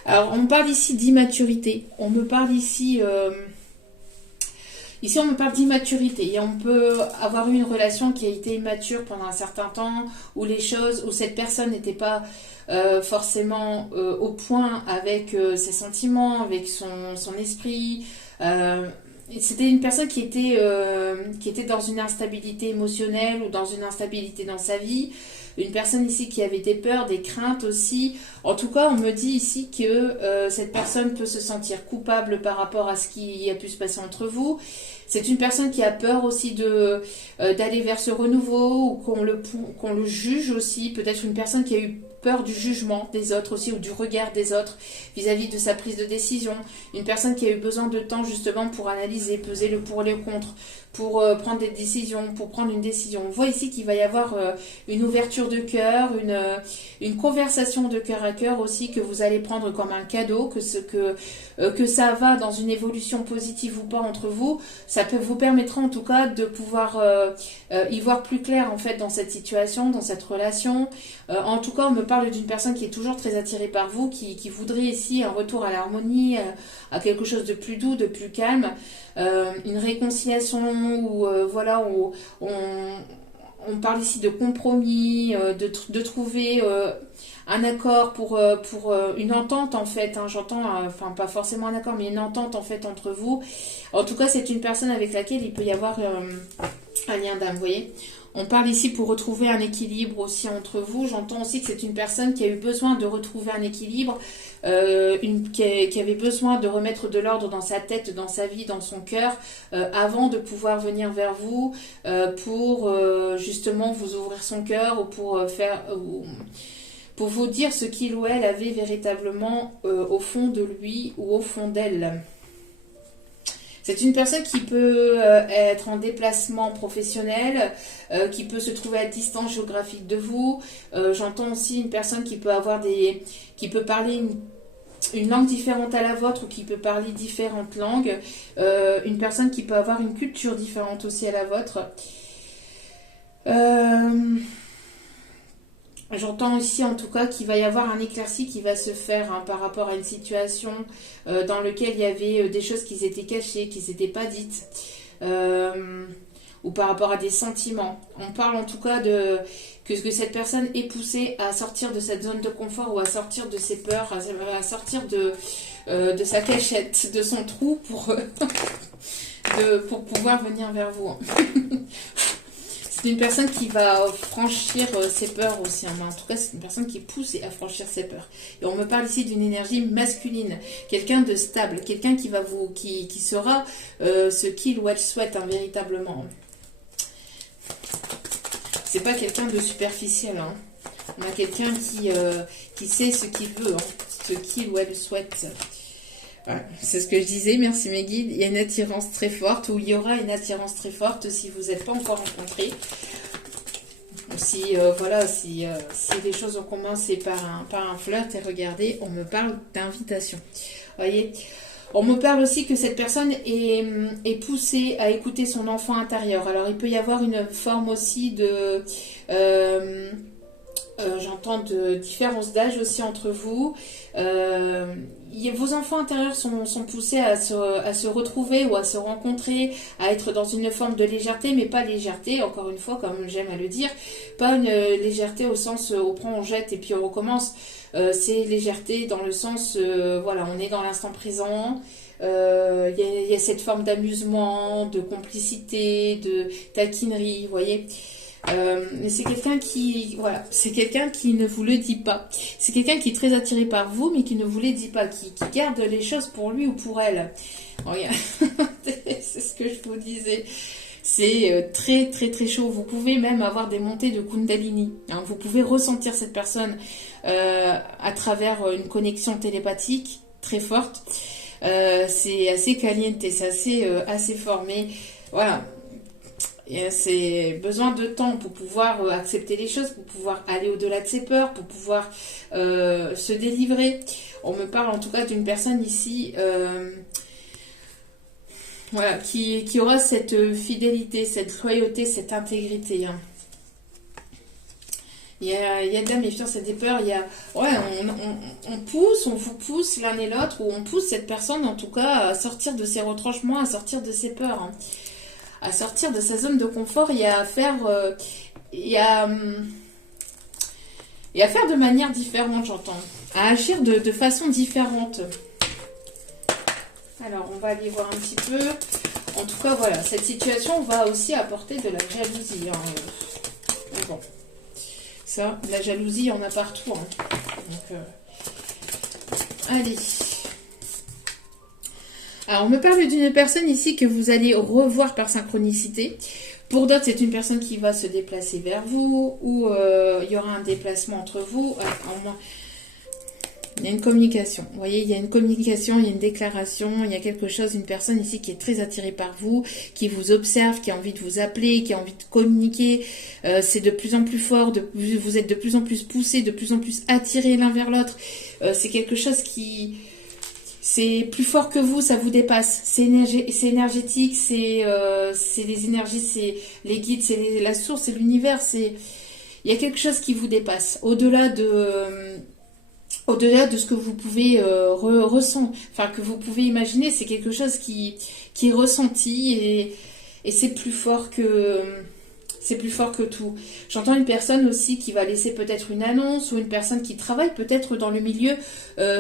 Alors, on me parle ici d'immaturité. On me parle ici... ici, on me parle d'immaturité. Et on peut avoir eu une relation qui a été immature pendant un certain temps, où cette personne n'était pas forcément au point avec ses sentiments, avec son esprit. C'était une personne qui était dans une instabilité émotionnelle ou dans une instabilité dans sa vie. Une personne ici qui avait des peurs, des craintes aussi. En tout cas, on me dit ici que cette personne peut se sentir coupable par rapport à ce qui a pu se passer entre vous. C'est une personne qui a peur aussi d'aller vers ce renouveau ou qu'on le juge aussi. Peut-être une personne qui a eu peur du jugement des autres aussi ou du regard des autres vis-à-vis de sa prise de décision. Une personne qui a eu besoin de temps justement pour analyser, peser le pour et le contre, pour prendre des décisions, pour prendre une décision. On voit ici qu'il va y avoir une ouverture de cœur, une conversation de cœur à cœur aussi que vous allez prendre comme un cadeau, que ça va dans une évolution positive ou pas entre vous. Ça vous permettra en tout cas de pouvoir y voir plus clair en fait dans cette situation, dans cette relation. En tout cas, on me parle d'une personne qui est toujours très attirée par vous, qui voudrait ici un retour à l'harmonie, à quelque chose de plus doux, de plus calme, une réconciliation où où on parle ici de compromis, de trouver un accord pour une entente en fait, hein, j'entends, enfin pas forcément un accord, mais une entente en fait entre vous. En tout cas, c'est une personne avec laquelle il peut y avoir un lien d'âme, vous voyez. On parle ici pour retrouver un équilibre aussi entre vous. J'entends aussi que c'est une personne qui a eu besoin de retrouver un équilibre, qui avait besoin de remettre de l'ordre dans sa tête, dans sa vie, dans son cœur, avant de pouvoir venir vers vous pour justement vous ouvrir son cœur ou pour vous dire ce qu'il ou elle avait véritablement au fond de lui ou au fond d'elle. C'est une personne qui peut être en déplacement professionnel, qui peut se trouver à distance géographique de vous. J'entends aussi une personne qui peut parler une langue différente à la vôtre ou qui peut parler différentes langues. Une personne qui peut avoir une culture différente aussi à la vôtre. J'entends aussi en tout cas qu'il va y avoir un éclairci qui va se faire par rapport à une situation dans laquelle il y avait des choses qui étaient cachées, qui n'étaient pas dites, ou par rapport à des sentiments. On parle en tout cas que cette personne est poussée à sortir de cette zone de confort ou à sortir de ses peurs, à sortir de sa cachette, de son trou pour pouvoir venir vers vous. C'est une personne qui va franchir ses peurs aussi, hein, mais en tout cas c'est une personne qui pousse à franchir ses peurs. Et on me parle ici d'une énergie masculine, quelqu'un de stable, quelqu'un qui sera ce qu'il ou elle souhaite, hein, véritablement. C'est pas quelqu'un de superficiel, hein. On a quelqu'un qui sait ce qu'il veut, hein, ce qu'il ou elle souhaite. Voilà, c'est ce que je disais, merci mes guides. Il y a une attirance très forte, ou il y aura une attirance très forte si vous n'êtes pas encore rencontrés. Si, si les choses ont commencé par un flirt, et regardez, on me parle d'invitation. Voyez, on me parle aussi que cette personne est poussée à écouter son enfant intérieur. Alors, il peut y avoir une forme aussi de... j'entends de différence d'âge aussi entre vous. Vos enfants intérieurs sont poussés à se retrouver ou à se rencontrer, à être dans une forme de légèreté, mais pas légèreté, encore une fois, comme j'aime à le dire, pas une légèreté au sens on prend, on jette et puis on recommence. C'est légèreté dans le sens, on est dans l'instant présent. Il y a cette forme d'amusement, de complicité, de taquinerie, vous voyez. Mais c'est quelqu'un c'est quelqu'un qui ne vous le dit pas. C'est quelqu'un qui est très attiré par vous, mais qui ne vous le dit pas, qui garde les choses pour lui ou pour elle. Regarde, c'est ce que je vous disais. C'est très très très chaud. Vous pouvez même avoir des montées de Kundalini, hein. Vous pouvez ressentir cette personne à travers une connexion télépathique très forte. C'est assez caliente, c'est assez fort, mais voilà. C'est besoin de temps pour pouvoir accepter les choses, pour pouvoir aller au-delà de ses peurs, pour pouvoir se délivrer. On me parle en tout cas d'une personne ici qui aura cette fidélité, cette loyauté, cette intégrité, hein. Il y a de la méfiance et des peurs. On pousse, on vous pousse l'un et l'autre, ou on pousse cette personne en tout cas à sortir de ses retranchements, à sortir de ses peurs, hein. À sortir de sa zone de confort et à faire de manière différente, j'entends. À agir de façon différente. Alors, on va aller voir un petit peu. En tout cas, voilà, cette situation va aussi apporter de la jalousie, hein. Mais bon, ça, la jalousie, il y en a partout, hein. Donc, allez. Alors, on me parle d'une personne ici que vous allez revoir par synchronicité. Pour d'autres, c'est une personne qui va se déplacer vers vous, ou il y aura un déplacement entre vous. Alors, moins, il y a une communication. Vous voyez, il y a une communication, il y a une déclaration, il y a quelque chose, une personne ici qui est très attirée par vous, qui vous observe, qui a envie de vous appeler, qui a envie de communiquer. C'est de plus en plus fort, vous êtes de plus en plus poussés, de plus en plus attirés l'un vers l'autre. C'est quelque chose qui... C'est plus fort que vous, ça vous dépasse. C'est énergétique, c'est les énergies, c'est les guides, c'est la source, c'est l'univers. Il y a quelque chose qui vous dépasse. Au-delà de ce que vous pouvez ressentir, que vous pouvez imaginer, c'est quelque chose qui est ressenti et c'est plus fort que... C'est plus fort que tout. J'entends une personne aussi qui va laisser peut-être une annonce, ou une personne qui travaille peut-être dans le milieu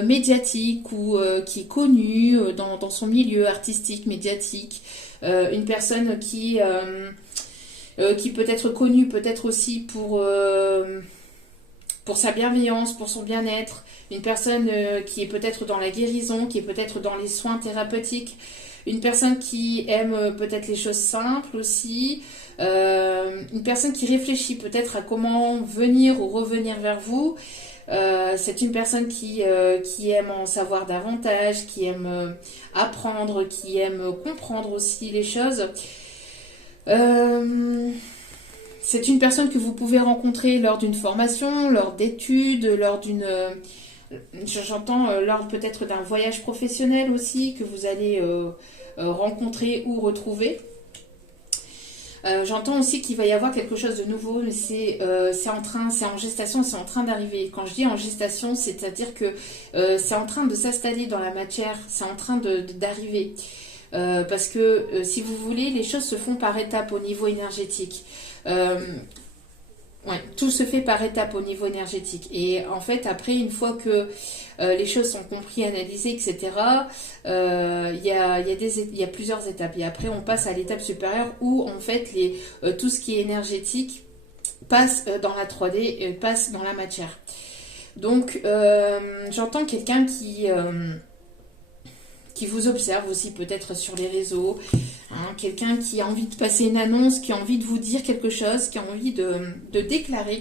médiatique, ou qui est connue dans son milieu artistique, médiatique. Une personne qui peut être connue peut-être aussi pour sa bienveillance, pour son bien-être. Une personne qui est peut-être dans la guérison, qui est peut-être dans les soins thérapeutiques. Une personne qui aime peut-être les choses simples aussi. Une personne qui réfléchit peut-être à comment venir ou revenir vers vous. C'est une personne qui aime en savoir davantage, qui aime apprendre, qui aime comprendre aussi les choses. C'est une personne que vous pouvez rencontrer lors d'une formation, lors d'études, lors d'une... J'entends lors peut-être d'un voyage professionnel aussi que vous allez rencontrer ou retrouver. J'entends aussi qu'il va y avoir quelque chose de nouveau, mais c'est en gestation, c'est en train d'arriver. Quand je dis en gestation, c'est-à-dire que c'est en train de s'installer dans la matière, c'est en train d'arriver. Parce que si vous voulez, les choses se font par étapes au niveau énergétique. Ouais, tout se fait par étapes au niveau énergétique. Et en fait, après, une fois que les choses sont comprises, analysées, etc., il y a plusieurs étapes. Et après, on passe à l'étape supérieure où, en fait, tout ce qui est énergétique passe dans la 3D, passe dans la matière. Donc, j'entends quelqu'un qui vous observe aussi peut-être sur les réseaux, hein, quelqu'un qui a envie de passer une annonce, qui a envie de vous dire quelque chose, qui a envie de déclarer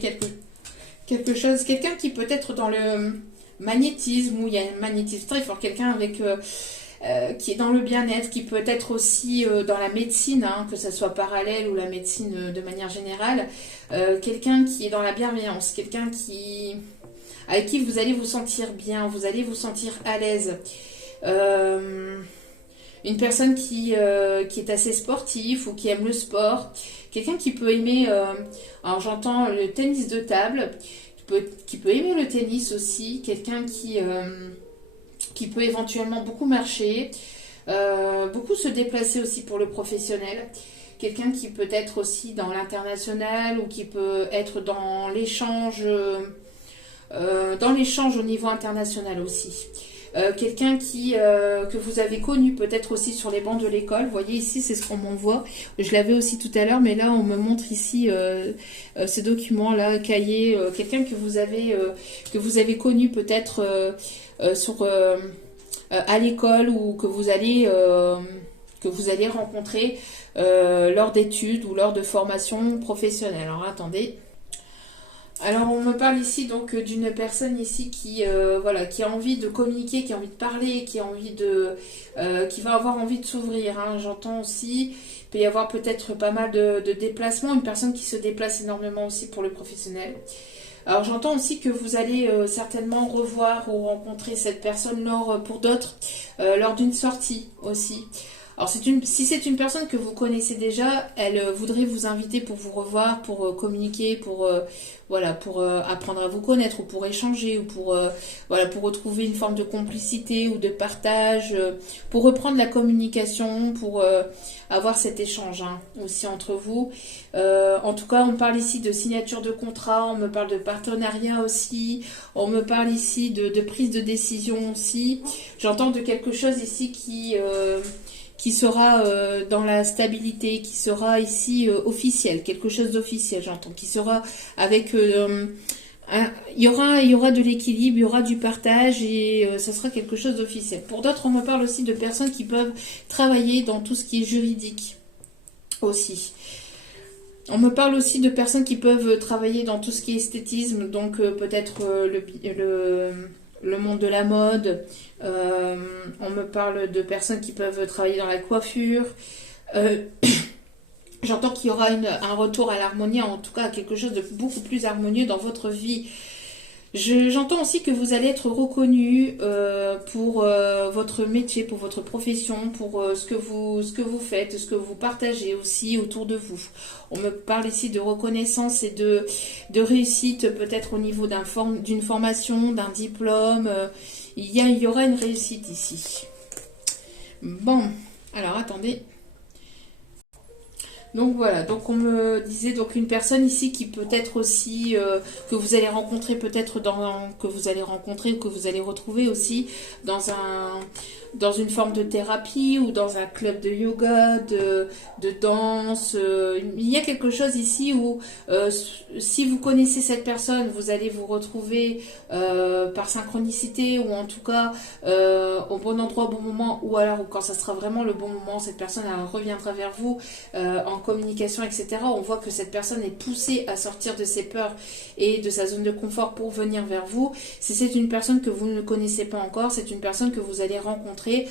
quelque chose, quelqu'un qui peut être dans le magnétisme, où il y a un magnétisme très fort, quelqu'un avec qui est dans le bien-être, qui peut être aussi dans la médecine, hein, que ce soit parallèle ou la médecine de manière générale, quelqu'un qui est dans la bienveillance, quelqu'un avec qui vous allez vous sentir bien, vous allez vous sentir à l'aise. Une personne qui est assez sportif ou qui aime le sport, quelqu'un qui peut aimer, alors j'entends le tennis de table, qui peut aimer le tennis aussi, quelqu'un qui peut éventuellement beaucoup marcher, beaucoup se déplacer aussi pour le professionnel, quelqu'un qui peut être aussi dans l'international ou qui peut être dans l'échange au niveau international aussi. Quelqu'un que vous avez connu peut-être aussi sur les bancs de l'école. Vous voyez ici, c'est ce qu'on m'envoie. Je l'avais aussi tout à l'heure, mais là, on me montre ici ces documents-là, cahiers. Quelqu'un que vous avez connu peut-être à l'école ou que vous allez rencontrer lors d'études ou lors de formations professionnelles. Alors, attendez. Alors on me parle ici donc d'une personne ici qui qui a envie de communiquer, qui a envie de parler, qui va avoir envie de s'ouvrir. Hein. J'entends aussi, il peut y avoir peut-être pas mal de déplacements, une personne qui se déplace énormément aussi pour le professionnel. Alors j'entends aussi que vous allez certainement revoir ou rencontrer cette personne pour d'autres lors d'une sortie aussi. Alors si c'est une personne que vous connaissez déjà, elle voudrait vous inviter pour vous revoir, pour communiquer, pour apprendre à vous connaître ou pour échanger ou pour retrouver une forme de complicité ou de partage, pour reprendre la communication, pour avoir cet échange aussi entre vous. En tout cas, on parle ici de signature de contrat, on me parle de partenariat aussi, on me parle ici de prise de décision aussi. J'entends de quelque chose ici qui sera dans la stabilité, qui sera ici officiel, quelque chose d'officiel, j'entends, qui sera avec... il y aura de l'équilibre, il y aura du partage et ça sera quelque chose d'officiel. Pour d'autres, on me parle aussi de personnes qui peuvent travailler dans tout ce qui est juridique aussi. On me parle aussi de personnes qui peuvent travailler dans tout ce qui est esthétisme, donc peut-être le monde de la mode. On me parle de personnes qui peuvent travailler dans la coiffure. J'entends qu'il y aura un retour à l'harmonie, en tout cas à quelque chose de beaucoup plus harmonieux dans votre vie. J'entends aussi que vous allez être reconnu pour votre métier, pour votre profession, pour ce que vous faites, ce que vous partagez aussi autour de vous. On me parle ici de reconnaissance et de réussite, peut-être au niveau d'une formation, d'un diplôme. Il y aura une réussite ici. Bon, alors attendez. Donc voilà, donc on me disait donc une personne ici qui peut être aussi que vous allez rencontrer peut-être que vous allez rencontrer ou que vous allez retrouver aussi dans une forme de thérapie ou dans un club de yoga, de danse. Il y a quelque chose ici où si vous connaissez cette personne, vous allez vous retrouver par synchronicité ou en tout cas au bon endroit, au bon moment, ou alors quand ça sera vraiment le bon moment, cette personne elle reviendra vers vous en communication, etc. On voit que cette personne est poussée à sortir de ses peurs et de sa zone de confort pour venir vers vous. Si c'est une personne que vous ne connaissez pas encore, c'est une personne que vous allez rencontrer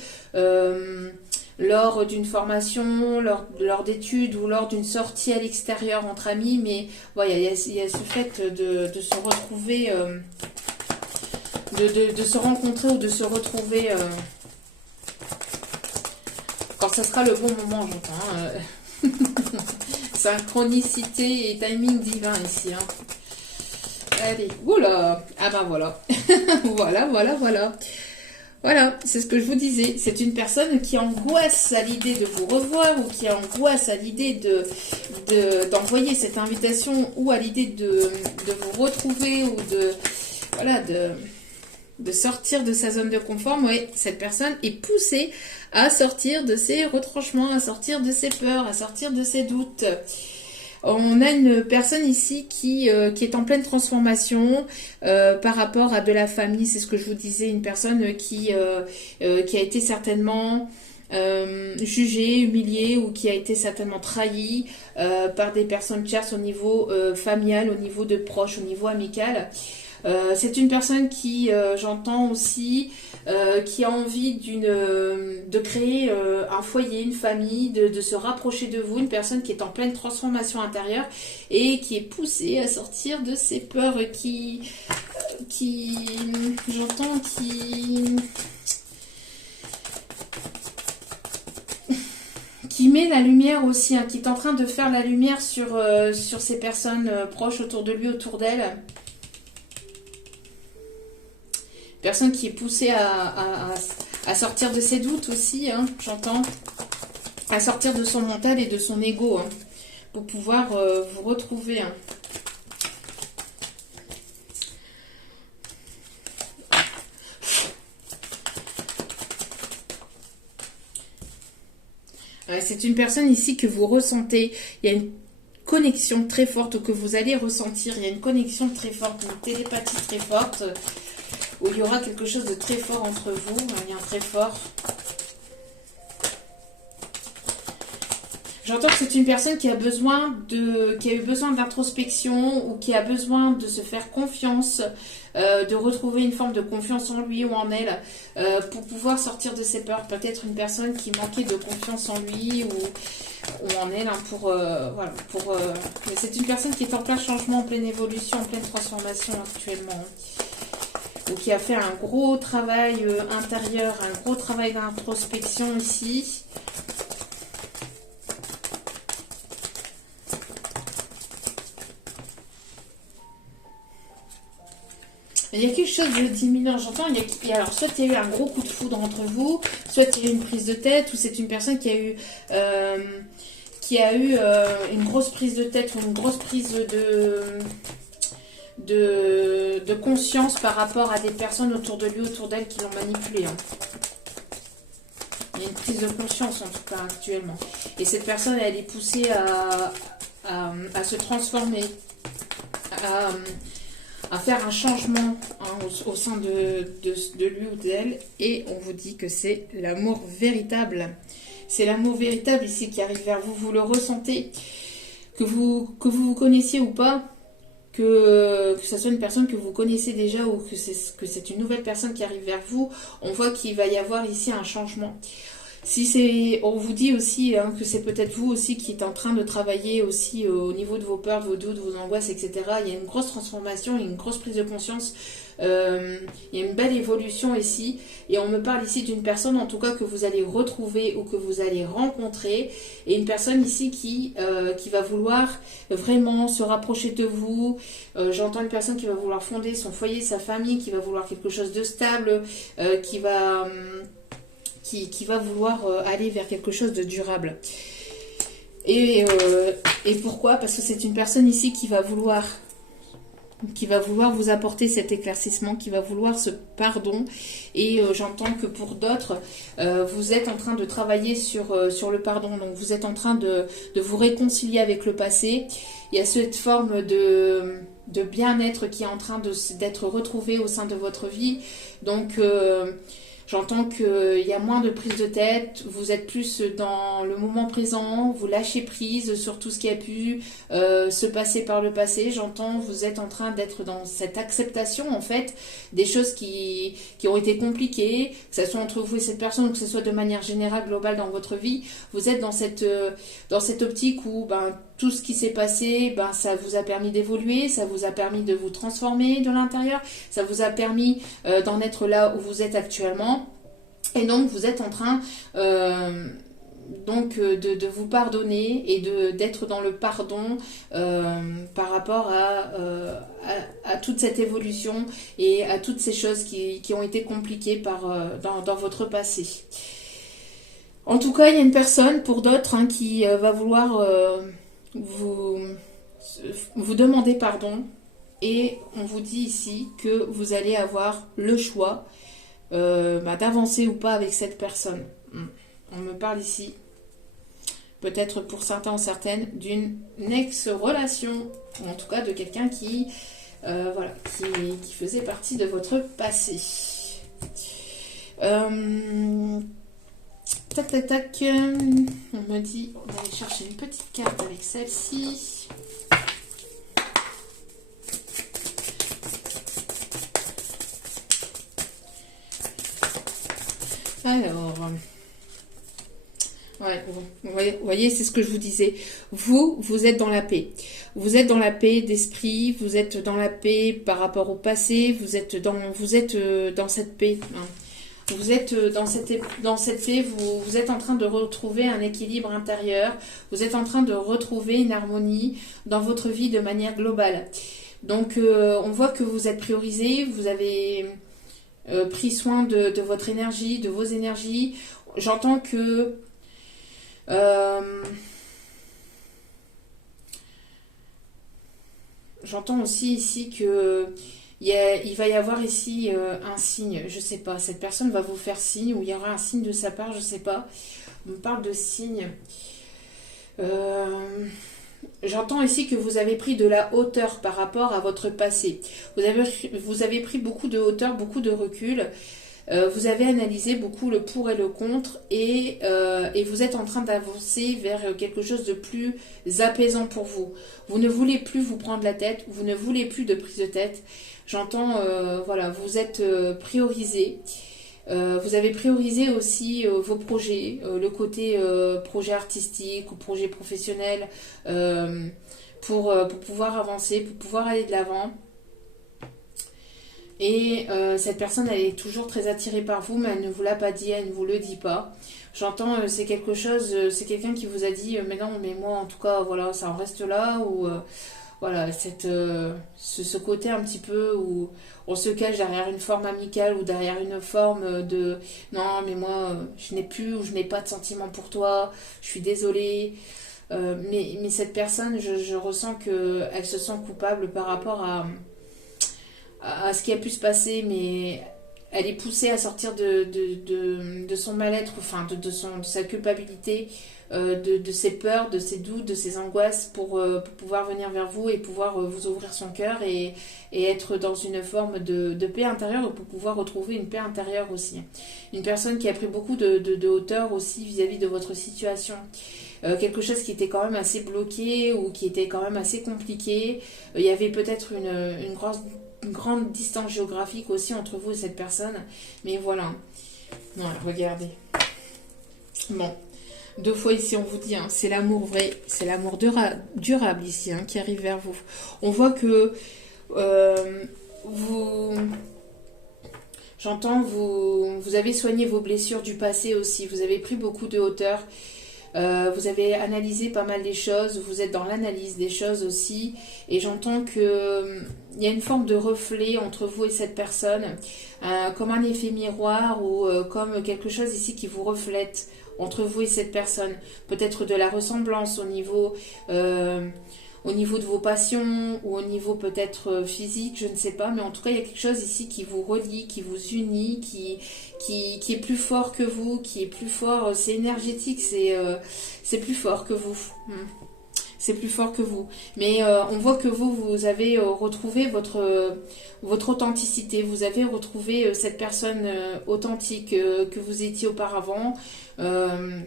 lors d'une formation, lors d'études ou lors d'une sortie à l'extérieur entre amis. Mais voilà, il y a ce fait de se retrouver, de se rencontrer ou de se retrouver quand ça sera le bon moment, j'entends. Synchronicité et timing divin ici. Allez, oula. Ah ben voilà. Voilà. Voilà, c'est ce que je vous disais. C'est une personne qui angoisse à l'idée de vous revoir ou qui angoisse à l'idée d'envoyer cette invitation ou à l'idée de vous retrouver ou voilà, de sortir de sa zone de confort. Oui, cette personne est poussée à sortir de ses retranchements, à sortir de ses peurs, à sortir de ses doutes. On a une personne ici qui est en pleine transformation par rapport à de la famille. C'est ce que je vous disais, une personne qui a été certainement jugée, humiliée ou qui a été certainement trahie par des personnes tierces au niveau familial, au niveau de proches, au niveau amical. C'est une personne qui, j'entends aussi, qui a envie de créer un foyer, une famille, de se rapprocher de vous, une personne qui est en pleine transformation intérieure et qui est poussée à sortir de ses peurs, j'entends, qui met la lumière aussi, hein, qui est en train de faire la lumière sur ces personnes proches autour de lui, autour d'elle. Personne qui est poussée à sortir de ses doutes aussi, hein, j'entends, à sortir de son mental et de son ego, hein, pour pouvoir vous retrouver. Hein. C'est une personne ici que vous ressentez. Il y a une connexion très forte que vous allez ressentir. Il y a une connexion très forte, une télépathie très forte. Où il y aura quelque chose de très fort entre vous, un lien très fort. J'entends que c'est une personne qui a eu besoin d'introspection ou qui a besoin de se faire confiance, de retrouver une forme de confiance en lui ou en elle pour pouvoir sortir de ses peurs. Peut-être une personne qui manquait de confiance en lui ou en elle, hein, mais c'est une personne qui est en plein changement, en pleine évolution, en pleine transformation actuellement. Ou qui a fait un gros travail intérieur, un gros travail d'introspection ici. Il y a quelque chose d'imminent, j'entends. Alors, soit il y a eu un gros coup de foudre entre vous, soit il y a eu une prise de tête, ou c'est une personne qui a eu une grosse prise de tête ou une grosse prise de conscience par rapport à des personnes autour de lui, autour d'elle qui l'ont manipulé. Hein. Il y a une prise de conscience en tout cas actuellement. Et cette personne, elle est poussée à se transformer, à faire un changement, hein, au sein de lui ou d'elle. Et on vous dit que c'est l'amour véritable. C'est l'amour véritable ici qui arrive vers vous. Vous le ressentez, que vous connaissiez ou pas. Que ce soit une personne que vous connaissez déjà ou que c'est une nouvelle personne qui arrive vers vous, on voit qu'il va y avoir ici un changement. On vous dit aussi, hein, que c'est peut-être vous aussi qui êtes en train de travailler aussi au niveau de vos peurs, vos doutes, vos angoisses, etc. Il y a une grosse transformation, une grosse prise de conscience. Il y a une belle évolution ici et on me parle ici d'une personne en tout cas que vous allez retrouver ou que vous allez rencontrer et une personne ici qui va vouloir vraiment se rapprocher de vous. J'entends une personne qui va vouloir fonder son foyer, sa famille, qui va vouloir quelque chose de stable, qui va vouloir aller vers quelque chose de durable. Et pourquoi? Parce que c'est une personne ici qui va vouloir vous apporter cet éclaircissement, qui va vouloir ce pardon. Et j'entends que pour d'autres, vous êtes en train de travailler sur le pardon. Donc vous êtes en train de vous réconcilier avec le passé. Il y a cette forme de bien-être qui est en train d'être retrouvée au sein de votre vie. Donc j'entends qu'il y a moins de prise de tête, vous êtes plus dans le moment présent, vous lâchez prise sur tout ce qui a pu se passer par le passé. J'entends vous êtes en train d'être dans cette acceptation en fait des choses qui ont été compliquées, que ce soit entre vous et cette personne ou que ce soit de manière générale, globale dans votre vie. Vous êtes dans cette optique où tout ce qui s'est passé, ça vous a permis d'évoluer, ça vous a permis de vous transformer de l'intérieur, ça vous a permis d'en être là où vous êtes actuellement. Et donc, vous êtes en train donc de vous pardonner et d'être dans le pardon par rapport à toute cette évolution et à toutes ces choses qui ont été compliquées dans votre passé. En tout cas, il y a une personne, pour d'autres, hein, qui va vouloir vous demander pardon. Et on vous dit ici que vous allez avoir le choix d'avancer ou pas avec cette personne. On me parle ici, peut-être pour certains ou certaines, d'une ex-relation, ou en tout cas de quelqu'un qui faisait partie de votre passé. Tac, tac, tac. On me dit, on va aller chercher une petite carte avec celle-ci. Alors, ouais, vous voyez, c'est ce que je vous disais. Vous êtes dans la paix. Vous êtes dans la paix d'esprit, vous êtes dans la paix par rapport au passé, vous êtes dans cette paix. Hein. Vous êtes dans cette paix, vous êtes en train de retrouver un équilibre intérieur, vous êtes en train de retrouver une harmonie dans votre vie de manière globale. Donc, on voit que vous êtes priorisé, vous avez pris soin de votre énergie, de vos énergies. J'entends que j'entends aussi ici que il va y avoir ici un signe, je sais pas, cette personne va vous faire signe ou il y aura un signe de sa part, je sais pas. On me parle de signe. J'entends ici que vous avez pris de la hauteur par rapport à votre passé. Vous avez pris beaucoup de hauteur, beaucoup de recul. Vous avez analysé beaucoup le pour et le contre et vous êtes en train d'avancer vers quelque chose de plus apaisant pour vous. Vous ne voulez plus vous prendre la tête, vous ne voulez plus de prise de tête. J'entends, vous êtes priorisé. Vous avez priorisé aussi vos projets, le côté projet artistique ou projet professionnel pour pouvoir avancer, pour pouvoir aller de l'avant. Et cette personne, elle est toujours très attirée par vous, mais elle ne vous l'a pas dit, elle ne vous le dit pas. J'entends, c'est quelque chose, c'est quelqu'un qui vous a dit, mais non, mais moi, en tout cas, voilà, ça en reste là, ou voilà, ce côté un petit peu où on se cache derrière une forme amicale ou derrière une forme de, non, mais moi, je n'ai plus ou je n'ai pas de sentiment pour toi, je suis désolée. Mais cette personne, je ressens qu'elle se sent coupable par rapport à ce qui a pu se passer, mais elle est poussée à sortir de son mal-être, enfin de sa culpabilité, de ses peurs, de ses doutes, de ses angoisses pour pouvoir venir vers vous et pouvoir vous ouvrir son cœur et être dans une forme de paix intérieure pour pouvoir retrouver une paix intérieure aussi. Une personne qui a pris beaucoup de hauteur aussi vis-à-vis de votre situation. Quelque chose qui était quand même assez bloqué ou qui était quand même assez compliqué. Il y avait peut-être une grande distance géographique aussi entre vous et cette personne. Mais voilà. Voilà, regardez. Bon. 2 fois ici, on vous dit, hein, c'est l'amour vrai, c'est l'amour durable ici, hein, qui arrive vers vous. On voit que j'entends, vous avez soigné vos blessures du passé aussi. Vous avez pris beaucoup de hauteur. Vous avez analysé pas mal des choses, vous êtes dans l'analyse des choses aussi, et j'entends que il y a une forme de reflet entre vous et cette personne, comme un effet miroir ou comme quelque chose ici qui vous reflète entre vous et cette personne. Peut-être de la ressemblance au niveau de vos passions ou au niveau peut-être physique, je ne sais pas, mais en tout cas il y a quelque chose ici qui vous relie, qui vous unit, qui est plus fort que vous, qui est plus fort, c'est énergétique, c'est plus fort que vous. C'est plus fort que vous. Mais on voit que vous avez retrouvé votre authenticité, vous avez retrouvé cette personne authentique que vous étiez auparavant.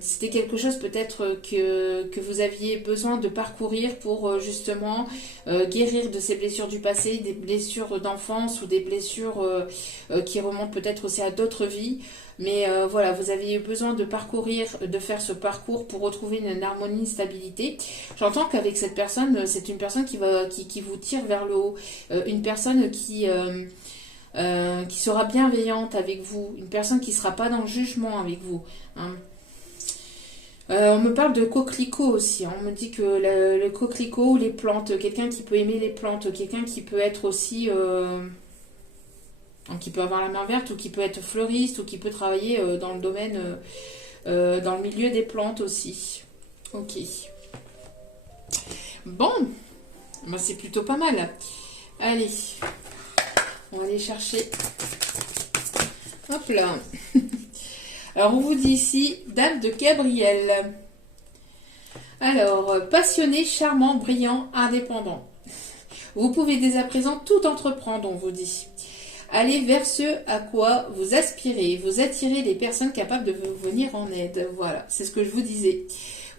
C'était quelque chose peut-être que vous aviez besoin de parcourir pour justement guérir de ces blessures du passé, des blessures d'enfance ou des blessures qui remontent peut-être aussi à d'autres vies. Mais voilà, vous aviez besoin de faire ce parcours pour retrouver une harmonie, une stabilité. J'entends qu'avec cette personne, c'est une personne qui vous tire vers le haut, une personne qui sera bienveillante avec vous, une personne qui ne sera pas dans le jugement avec vous. Hein. On me parle de coquelicot aussi, hein. On me dit que le coquelicot ou les plantes, quelqu'un qui peut aimer les plantes, quelqu'un qui peut être aussi, qui peut avoir la main verte ou qui peut être fleuriste ou qui peut travailler dans le domaine, dans le milieu des plantes aussi. Ok. Bon, ben, c'est plutôt pas mal. Allez, on va aller chercher. Hop là. Alors, on vous dit ici, Dame de Gabriel. Alors, passionné, charmant, brillant, indépendant. Vous pouvez dès à présent tout entreprendre, on vous dit. Allez vers ce à quoi vous aspirez. Vous attirez les personnes capables de vous venir en aide. Voilà, c'est ce que je vous disais.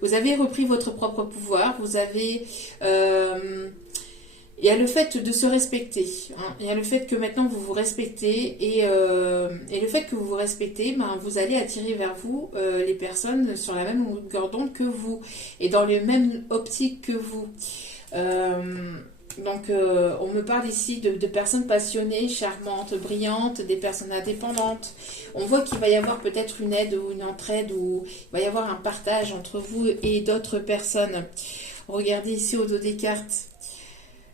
Vous avez repris votre propre pouvoir. Vous avez... il y a le fait de se respecter. Hein. Il y a le fait que maintenant vous vous respectez. Et le fait que vous vous respectez, ben, vous allez attirer vers vous les personnes sur la même longueur d'onde que vous. Et dans les mêmes optiques que vous. Donc, on me parle ici de personnes passionnées, charmantes, brillantes, des personnes indépendantes. On voit qu'il va y avoir peut-être une aide ou une entraide, ou il va y avoir un partage entre vous et d'autres personnes. Regardez ici au dos des cartes.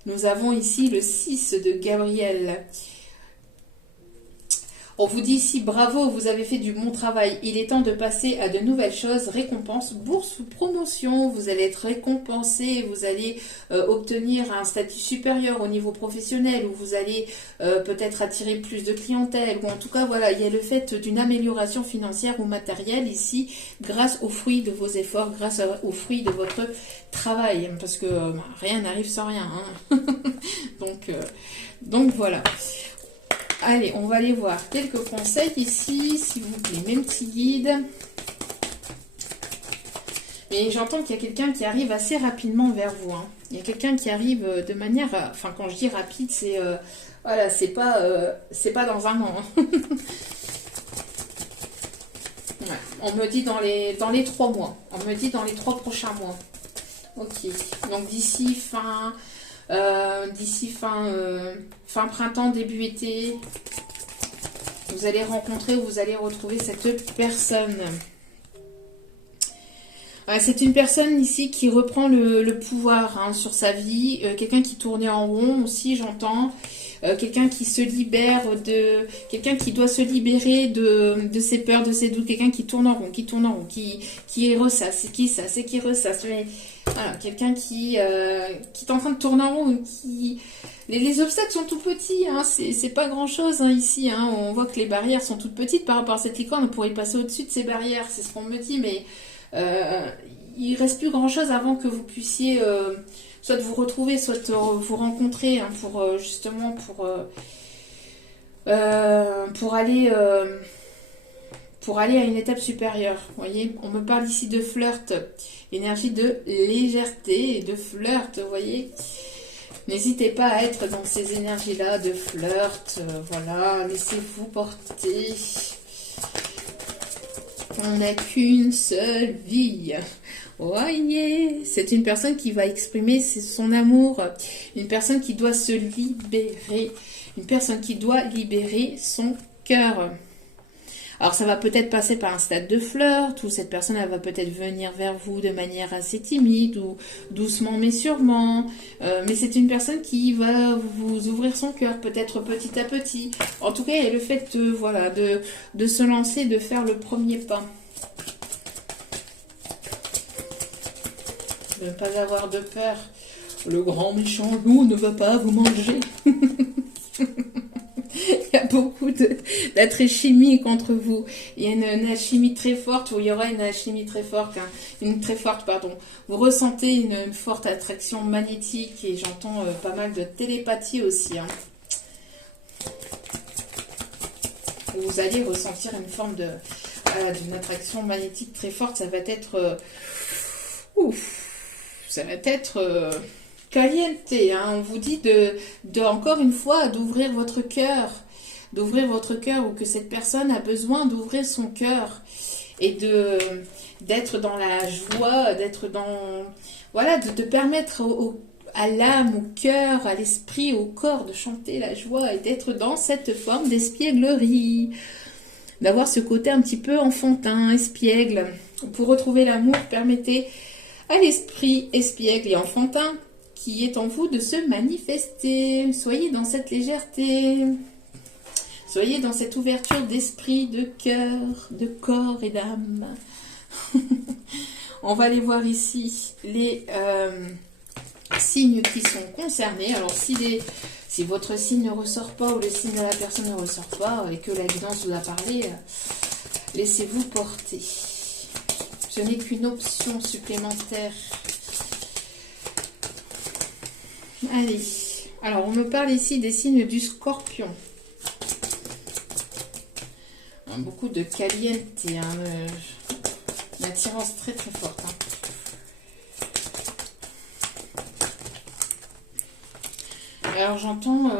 Nous avons ici le 6 de Gabriel. On vous dit ici, bravo, vous avez fait du bon travail. Il est temps de passer à de nouvelles choses. Récompense, bourse ou promotion. Vous allez être récompensé. Vous allez obtenir un statut supérieur au niveau professionnel. Ou vous allez peut-être attirer plus de clientèle. Ou en tout cas, voilà, il y a le fait d'une amélioration financière ou matérielle ici, grâce aux fruits de vos efforts, grâce aux fruits de votre travail. Parce que rien n'arrive sans rien. Hein. donc voilà. Allez, on va aller voir quelques conseils ici, s'il vous plaît, mes petits guides. Et j'entends qu'il y a quelqu'un qui arrive assez rapidement vers vous. Hein. Il y a quelqu'un qui arrive de manière... Enfin, quand je dis rapide, c'est... voilà, c'est pas dans un an. Hein. Ouais, on me dit dans les 3 mois. On me dit dans les 3 prochains mois. Ok, donc d'ici fin printemps, début été, vous allez rencontrer ou vous allez retrouver cette personne. C'est une personne ici qui reprend le pouvoir hein, sur sa vie, quelqu'un qui tournait en rond aussi, j'entends. Quelqu'un qui se libère quelqu'un qui doit se libérer de ses peurs, de ses doutes, quelqu'un qui tourne en rond, qui ressasse, qui ressasse. Mais, voilà, quelqu'un qui est en train de tourner en rond, les obstacles sont tout petits, hein, c'est pas grand chose hein, ici. Hein, on voit que les barrières sont toutes petites par rapport à cette licorne. On pourrait passer au-dessus de ces barrières, c'est ce qu'on me dit, mais il reste plus grand chose avant que vous puissiez soit vous retrouver, soit vous rencontrer hein, pour aller à une étape supérieure. Vous voyez, on me parle ici de flirt, énergie de légèreté et de flirt, vous voyez. N'hésitez pas à être dans ces énergies-là de flirt, voilà, laissez-vous porter. On n'a qu'une seule vie. Voyez, c'est une personne qui va exprimer son amour, une personne qui doit se libérer, une personne qui doit libérer son cœur. Alors ça va peut-être passer par un stade de flirt, où cette personne elle va peut-être venir vers vous de manière assez timide, ou doucement mais sûrement. Mais c'est une personne qui va vous ouvrir son cœur, peut-être petit à petit. En tout cas, il y a le fait de se lancer, de faire le premier pas. De ne pas avoir de peur. Le grand méchant loup ne va pas vous manger. Il y a beaucoup d'attraits chimiques entre vous. Il y a une alchimie très forte, ou il y aura une alchimie très forte, pardon. Vous ressentez une forte attraction magnétique, et j'entends pas mal de télépathie aussi. Hein. Vous allez ressentir une forme d'une attraction magnétique très forte. Ça va être... ça va être... caliente, hein. On vous dit encore une fois d'ouvrir votre cœur, ou que cette personne a besoin d'ouvrir son cœur et d'être dans la joie, d'être dans de permettre à l'âme, au cœur, à l'esprit, au corps de chanter la joie et d'être dans cette forme d'espièglerie, d'avoir ce côté un petit peu enfantin, espiègle. Pour retrouver l'amour, permettez à l'esprit espiègle et enfantin qui est en vous de se manifester. Soyez dans cette légèreté. Soyez dans cette ouverture d'esprit, de cœur, de corps et d'âme. On va aller voir ici les signes qui sont concernés. Alors si votre signe ne ressort pas ou le signe de la personne ne ressort pas et que la guidance vous a parlé, laissez-vous porter. Ce n'est qu'une option supplémentaire. Allez, alors on me parle ici des signes du Scorpion. Beaucoup de caliente, une attirance très très forte. Alors j'entends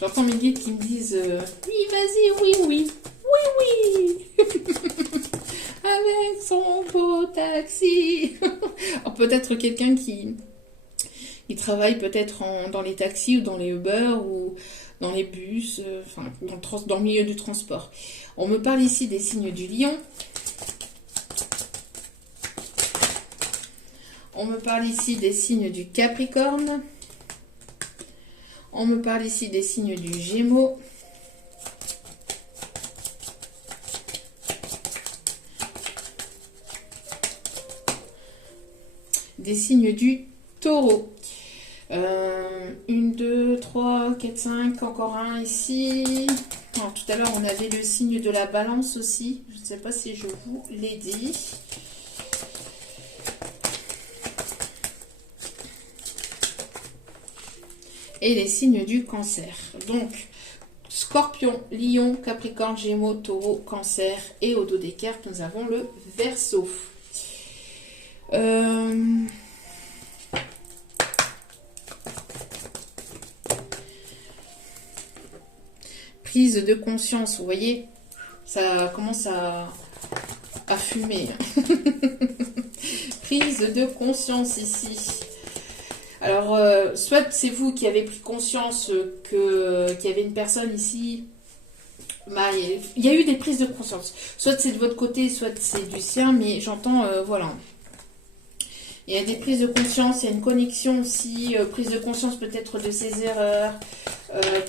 j'entends mes guides qui me disent oui vas-y, oui oui, oui oui avec son beau taxi. Alors peut-être quelqu'un qui travaille peut-être dans les taxis ou dans les Uber ou dans les bus, enfin dans le milieu du transport. On me parle ici des signes du Lion. On me parle ici des signes du Capricorne. On me parle ici des signes du Gémeaux. Des signes du Taureau. 1, 2, 3, 4, 5, encore un ici. Alors, tout à l'heure, on avait le signe de la Balance aussi. Je ne sais pas si je vous l'ai dit. Et les signes du Cancer. Donc, Scorpion, Lion, Capricorne, Gémeaux, Taureau, Cancer. Et au dos des cartes, nous avons le Verseau. Prise de conscience, vous voyez, ça commence à fumer. Prise de conscience ici. Alors, soit c'est vous qui avez pris conscience qu'il y avait une personne ici. Bah, il y a eu des prises de conscience. Soit c'est de votre côté, soit c'est du sien, mais j'entends, voilà. Il y a des prises de conscience, il y a une connexion aussi, prise de conscience peut-être de ses erreurs,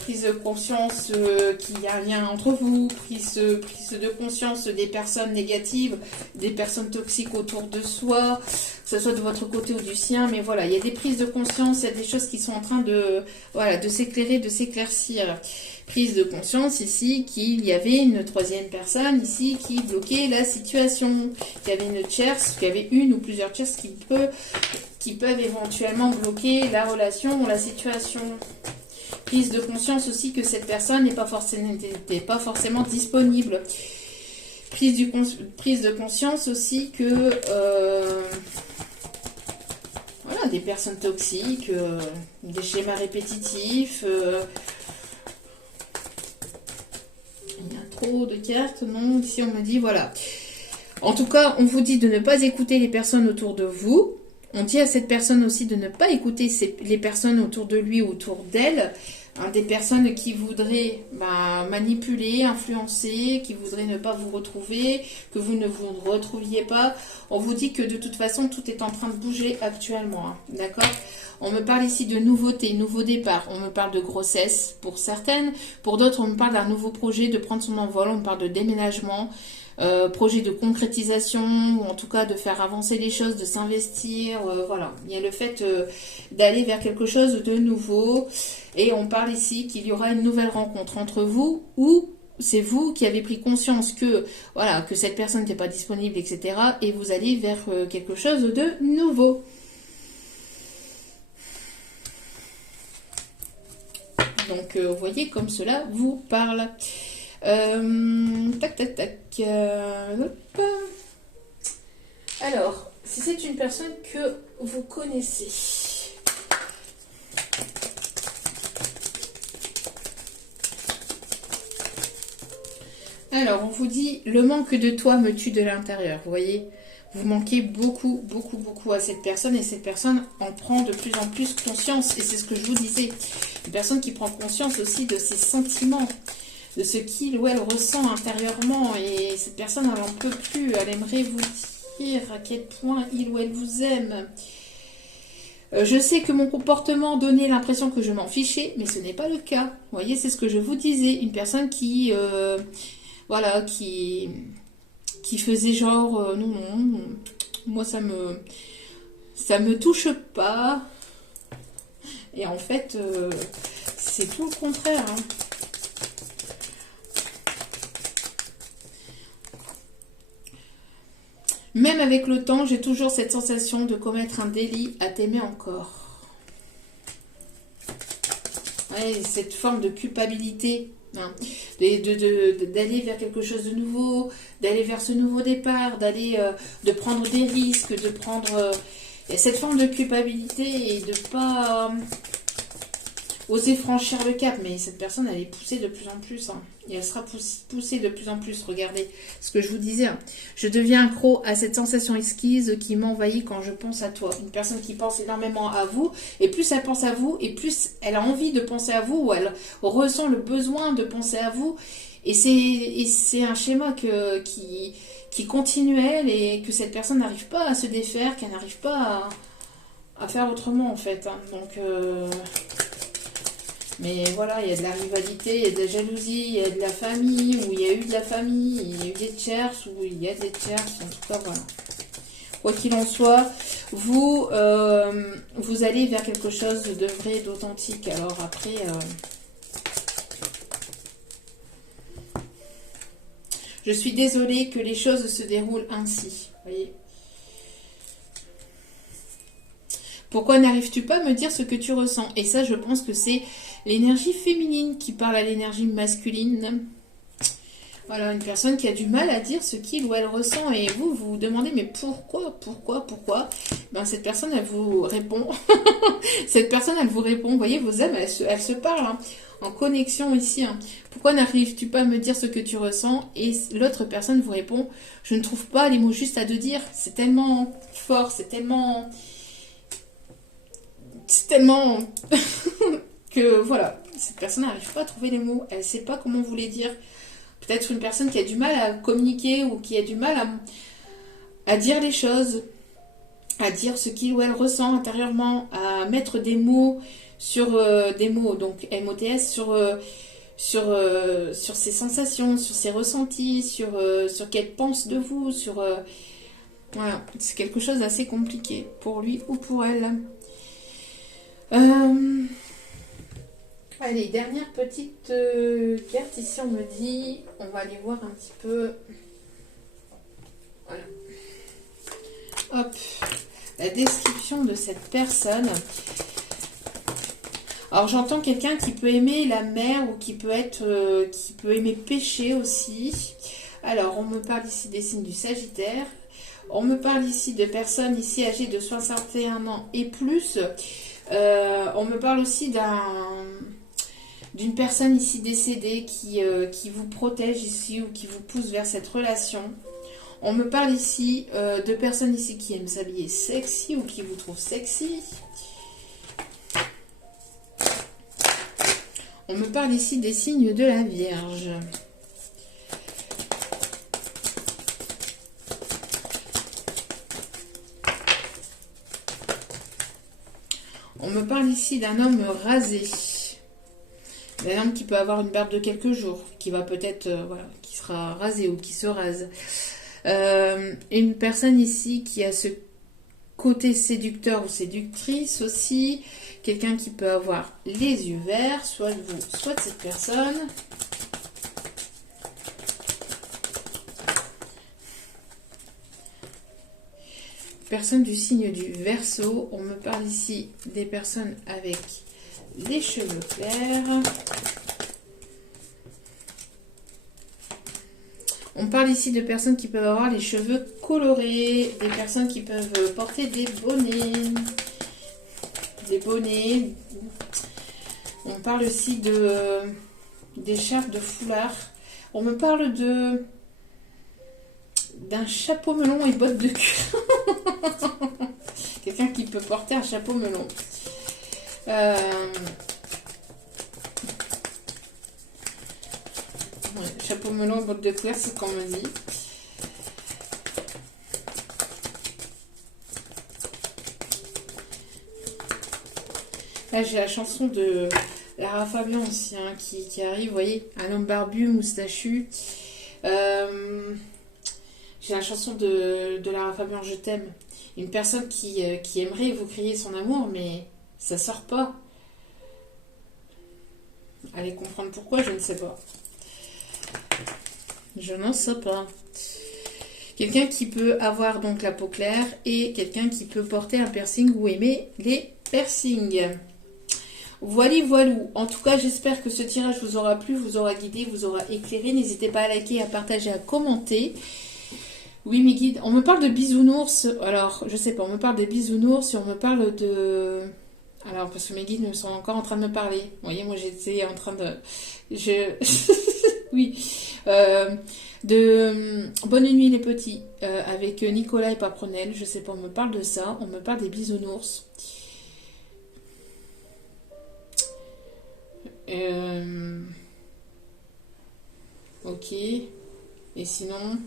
prise de conscience qu'il y a un lien entre vous, prise de conscience des personnes négatives, des personnes toxiques autour de soi, que ce soit de votre côté ou du sien, mais voilà, il y a des prises de conscience, il y a des choses qui sont en train de, voilà, de s'éclairer, de s'éclaircir. Prise de conscience ici qu'il y avait une troisième personne ici qui bloquait la situation, qu'il y avait une tierce, qu'il y avait une ou plusieurs tierces qui peuvent éventuellement bloquer la relation ou la situation. Prise de conscience aussi que cette personne n'était pas forcément disponible. Prise de conscience aussi que voilà, des personnes toxiques, des schémas répétitifs. Il y a trop de cartes, non? Ici on me dit voilà. En tout cas, on vous dit de ne pas écouter les personnes autour de vous. On dit à cette personne aussi de ne pas écouter les personnes autour de lui ou autour d'elle. Hein, des personnes qui voudraient manipuler, influencer, qui voudraient ne pas vous retrouver, que vous ne vous retrouviez pas. On vous dit que de toute façon, tout est en train de bouger actuellement. Hein, d'accord ? On me parle ici de nouveautés, nouveau départ. On me parle de grossesse pour certaines. Pour d'autres, on me parle d'un nouveau projet, de prendre son envol. On me parle de déménagement. Projet de concrétisation, ou en tout cas de faire avancer les choses, de s'investir, voilà. Il y a le fait d'aller vers quelque chose de nouveau, et on parle ici qu'il y aura une nouvelle rencontre entre vous, ou c'est vous qui avez pris conscience que, voilà, que cette personne n'était pas disponible, etc., et vous allez vers quelque chose de nouveau. Donc, vous voyez comme cela vous parle. Tac, tac, tac. Hop. Alors, si c'est une personne que vous connaissez. Alors, on vous dit, le manque de toi me tue de l'intérieur. Vous voyez, vous manquez beaucoup, beaucoup, beaucoup à cette personne. Et cette personne en prend de plus en plus conscience. Et c'est ce que je vous disais. Une personne qui prend conscience aussi de ses sentiments, de ce qu'il ou elle ressent intérieurement. Et cette personne, elle n'en peut plus. Elle aimerait vous dire à quel point il ou elle vous aime. Je sais que mon comportement donnait l'impression que je m'en fichais, mais ce n'est pas le cas. Vous voyez, c'est ce que je vous disais. Une personne qui, voilà, qui faisait genre, non, non, moi ça me touche pas. Et en fait, c'est tout le contraire. Hein. Même avec le temps, j'ai toujours cette sensation de commettre un délit à t'aimer encore. Ouais, cette forme de culpabilité, hein, d'aller vers quelque chose de nouveau, d'aller vers ce nouveau départ, de prendre des risques, de prendre cette forme de culpabilité et de pas oser franchir le cap. Mais cette personne, elle est poussée de plus en plus. Hein, et elle sera poussée de plus en plus. Regardez ce que je vous disais. Hein. Je deviens accro à cette sensation exquise qui m'envahit quand je pense à toi. Une personne qui pense énormément à vous. Et plus elle pense à vous, et plus elle a envie de penser à vous. Ou elle ressent le besoin de penser à vous. Et c'est un schéma qui continue elle. Et que cette personne n'arrive pas à se défaire. Qu'elle n'arrive pas à faire autrement en fait. Hein. Donc... mais voilà, il y a de la rivalité, il y a de la jalousie, il y a de la famille, ou il y a eu de la famille, il y a eu des tierces, ou il y a des tierces, en tout cas, voilà. Quoi qu'il en soit, vous allez vers quelque chose de vrai, d'authentique. Alors après, je suis désolée que les choses se déroulent ainsi, vous voyez. Pourquoi n'arrives-tu pas à me dire ce que tu ressens? Et ça, je pense que c'est l'énergie féminine qui parle à l'énergie masculine. Voilà, une personne qui a du mal à dire ce qu'il ou elle ressent. Et vous vous demandez, mais pourquoi? Ben, cette personne, elle vous répond. Cette personne, elle vous répond. Vous voyez, vos âmes, elles se parlent. Hein, en connexion ici. Hein. Pourquoi n'arrives-tu pas à me dire ce que tu ressens? Et l'autre personne vous répond, je ne trouve pas les mots justes à te dire. C'est tellement fort, c'est tellement que voilà, cette personne n'arrive pas à trouver les mots, elle ne sait pas comment vous les dire. Peut-être une personne qui a du mal à communiquer ou qui a du mal à dire les choses, à dire ce qu'il ou elle ressent intérieurement, à mettre des mots sur des mots, donc MOTS, sur ses sensations, sur ses ressentis, sur qu'elle pense de vous, voilà, c'est quelque chose d'assez compliqué pour lui ou pour elle. Allez, dernière petite carte ici, on me dit, on va aller voir un petit peu, voilà, hop, la description de cette personne. Alors j'entends quelqu'un qui peut aimer la mer ou qui peut aimer pêcher aussi. Alors on me parle ici des signes du Sagittaire. On me parle ici de personnes ici âgées de 61 ans et plus. On me parle aussi d'une personne ici décédée qui vous protège ici ou qui vous pousse vers cette relation. On me parle ici de personnes ici qui aiment s'habiller sexy ou qui vous trouvent sexy. On me parle ici des signes de la Vierge. On me parle ici d'un homme rasé. D'un homme qui peut avoir une barbe de quelques jours, qui va peut-être, voilà, qui sera rasé ou qui se rase. Une personne ici qui a ce côté séducteur ou séductrice aussi. Quelqu'un qui peut avoir les yeux verts, soit de vous, soit de cette personne. Personne du signe du Verseau. On me parle ici des personnes avec les cheveux clairs. On parle ici de personnes qui peuvent avoir les cheveux colorés, des personnes qui peuvent porter des bonnets. On parle aussi d'écharpes, de foulards. On me parle d'un chapeau melon et bottes de cuir. Quelqu'un qui peut porter un chapeau melon. chapeau melon, botte de cuir, c'est ce qu'on me dit. Là, j'ai la chanson de Lara Fabian aussi, hein, qui arrive, vous voyez, un homme barbu, moustachu. J'ai la chanson de Lara Fabian, Je t'aime. Une personne qui aimerait vous crier son amour, mais ça sort pas. Allez comprendre pourquoi, je ne sais pas. Je n'en sais pas. Quelqu'un qui peut avoir donc la peau claire et quelqu'un qui peut porter un piercing ou aimer les piercings. Voilà, voilou. En tout cas, j'espère que ce tirage vous aura plu, vous aura guidé, vous aura éclairé. N'hésitez pas à liker, à partager, à commenter. Oui, mes guides, on me parle de bisounours. Alors, je sais pas, on me parle des bisounours et on me parle de... Alors, parce que mes guides sont encore en train de me parler. Vous voyez, moi, j'étais en train de... Oui. Bonne nuit, les petits. Avec Nicolas et Paprenel. Je sais pas, on me parle de ça. On me parle des bisounours. Ok. Et sinon...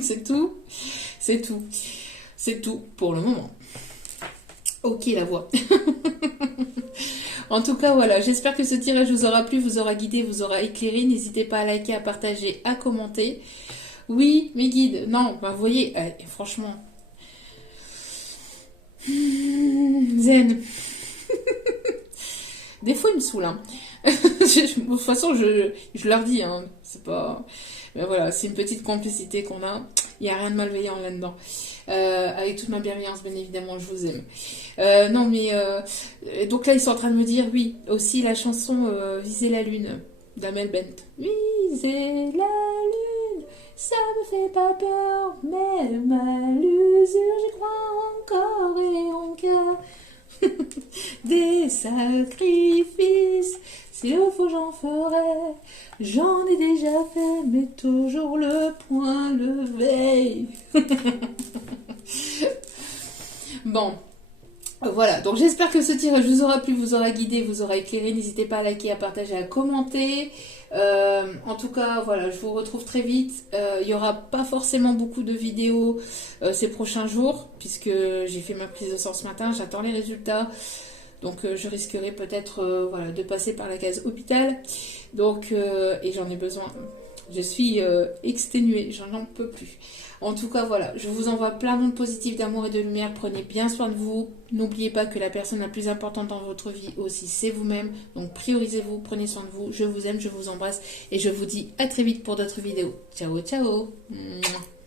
C'est tout. C'est tout. C'est tout pour le moment. Ok, la voix. En tout cas, voilà. J'espère que ce tirage vous aura plu, vous aura guidé, vous aura éclairé. N'hésitez pas à liker, à partager, à commenter. Oui, mes guides. Non, bah, vous voyez, franchement. Zen. Des fois, il me saoule. Hein. De toute façon, je leur dis. Hein, c'est pas... Mais voilà, c'est une petite complicité qu'on a. Il n'y a rien de malveillant là-dedans. Avec toute ma bienveillance, bien évidemment, je vous aime. Non, mais... donc là, ils sont en train de me dire, oui, aussi la chanson Viser la lune d'Amel Bent. Viser la lune, ça me fait pas peur, mais ma l'usure, j'y crois encore et encore. Des sacrifices, s'il le faut j'en ferai, j'en ai déjà fait, mais toujours le point levé. Bon, voilà, donc j'espère que ce tirage vous aura plu, vous aura guidé, vous aura éclairé. N'hésitez pas à liker, à partager, à commenter. En tout cas, voilà, je vous retrouve très vite. Il n'y aura pas forcément beaucoup de vidéos ces prochains jours, puisque j'ai fait ma prise de sang ce matin, j'attends les résultats. Donc je risquerai peut-être voilà, de passer par la case hôpital. Donc, et j'en ai besoin. Je suis exténuée, j'en peux plus. En tout cas, voilà, je vous envoie plein d'ondes positives d'amour et de lumière. Prenez bien soin de vous. N'oubliez pas que la personne la plus importante dans votre vie aussi, c'est vous-même. Donc priorisez-vous, prenez soin de vous. Je vous aime, je vous embrasse et je vous dis à très vite pour d'autres vidéos. Ciao, ciao. Mouah.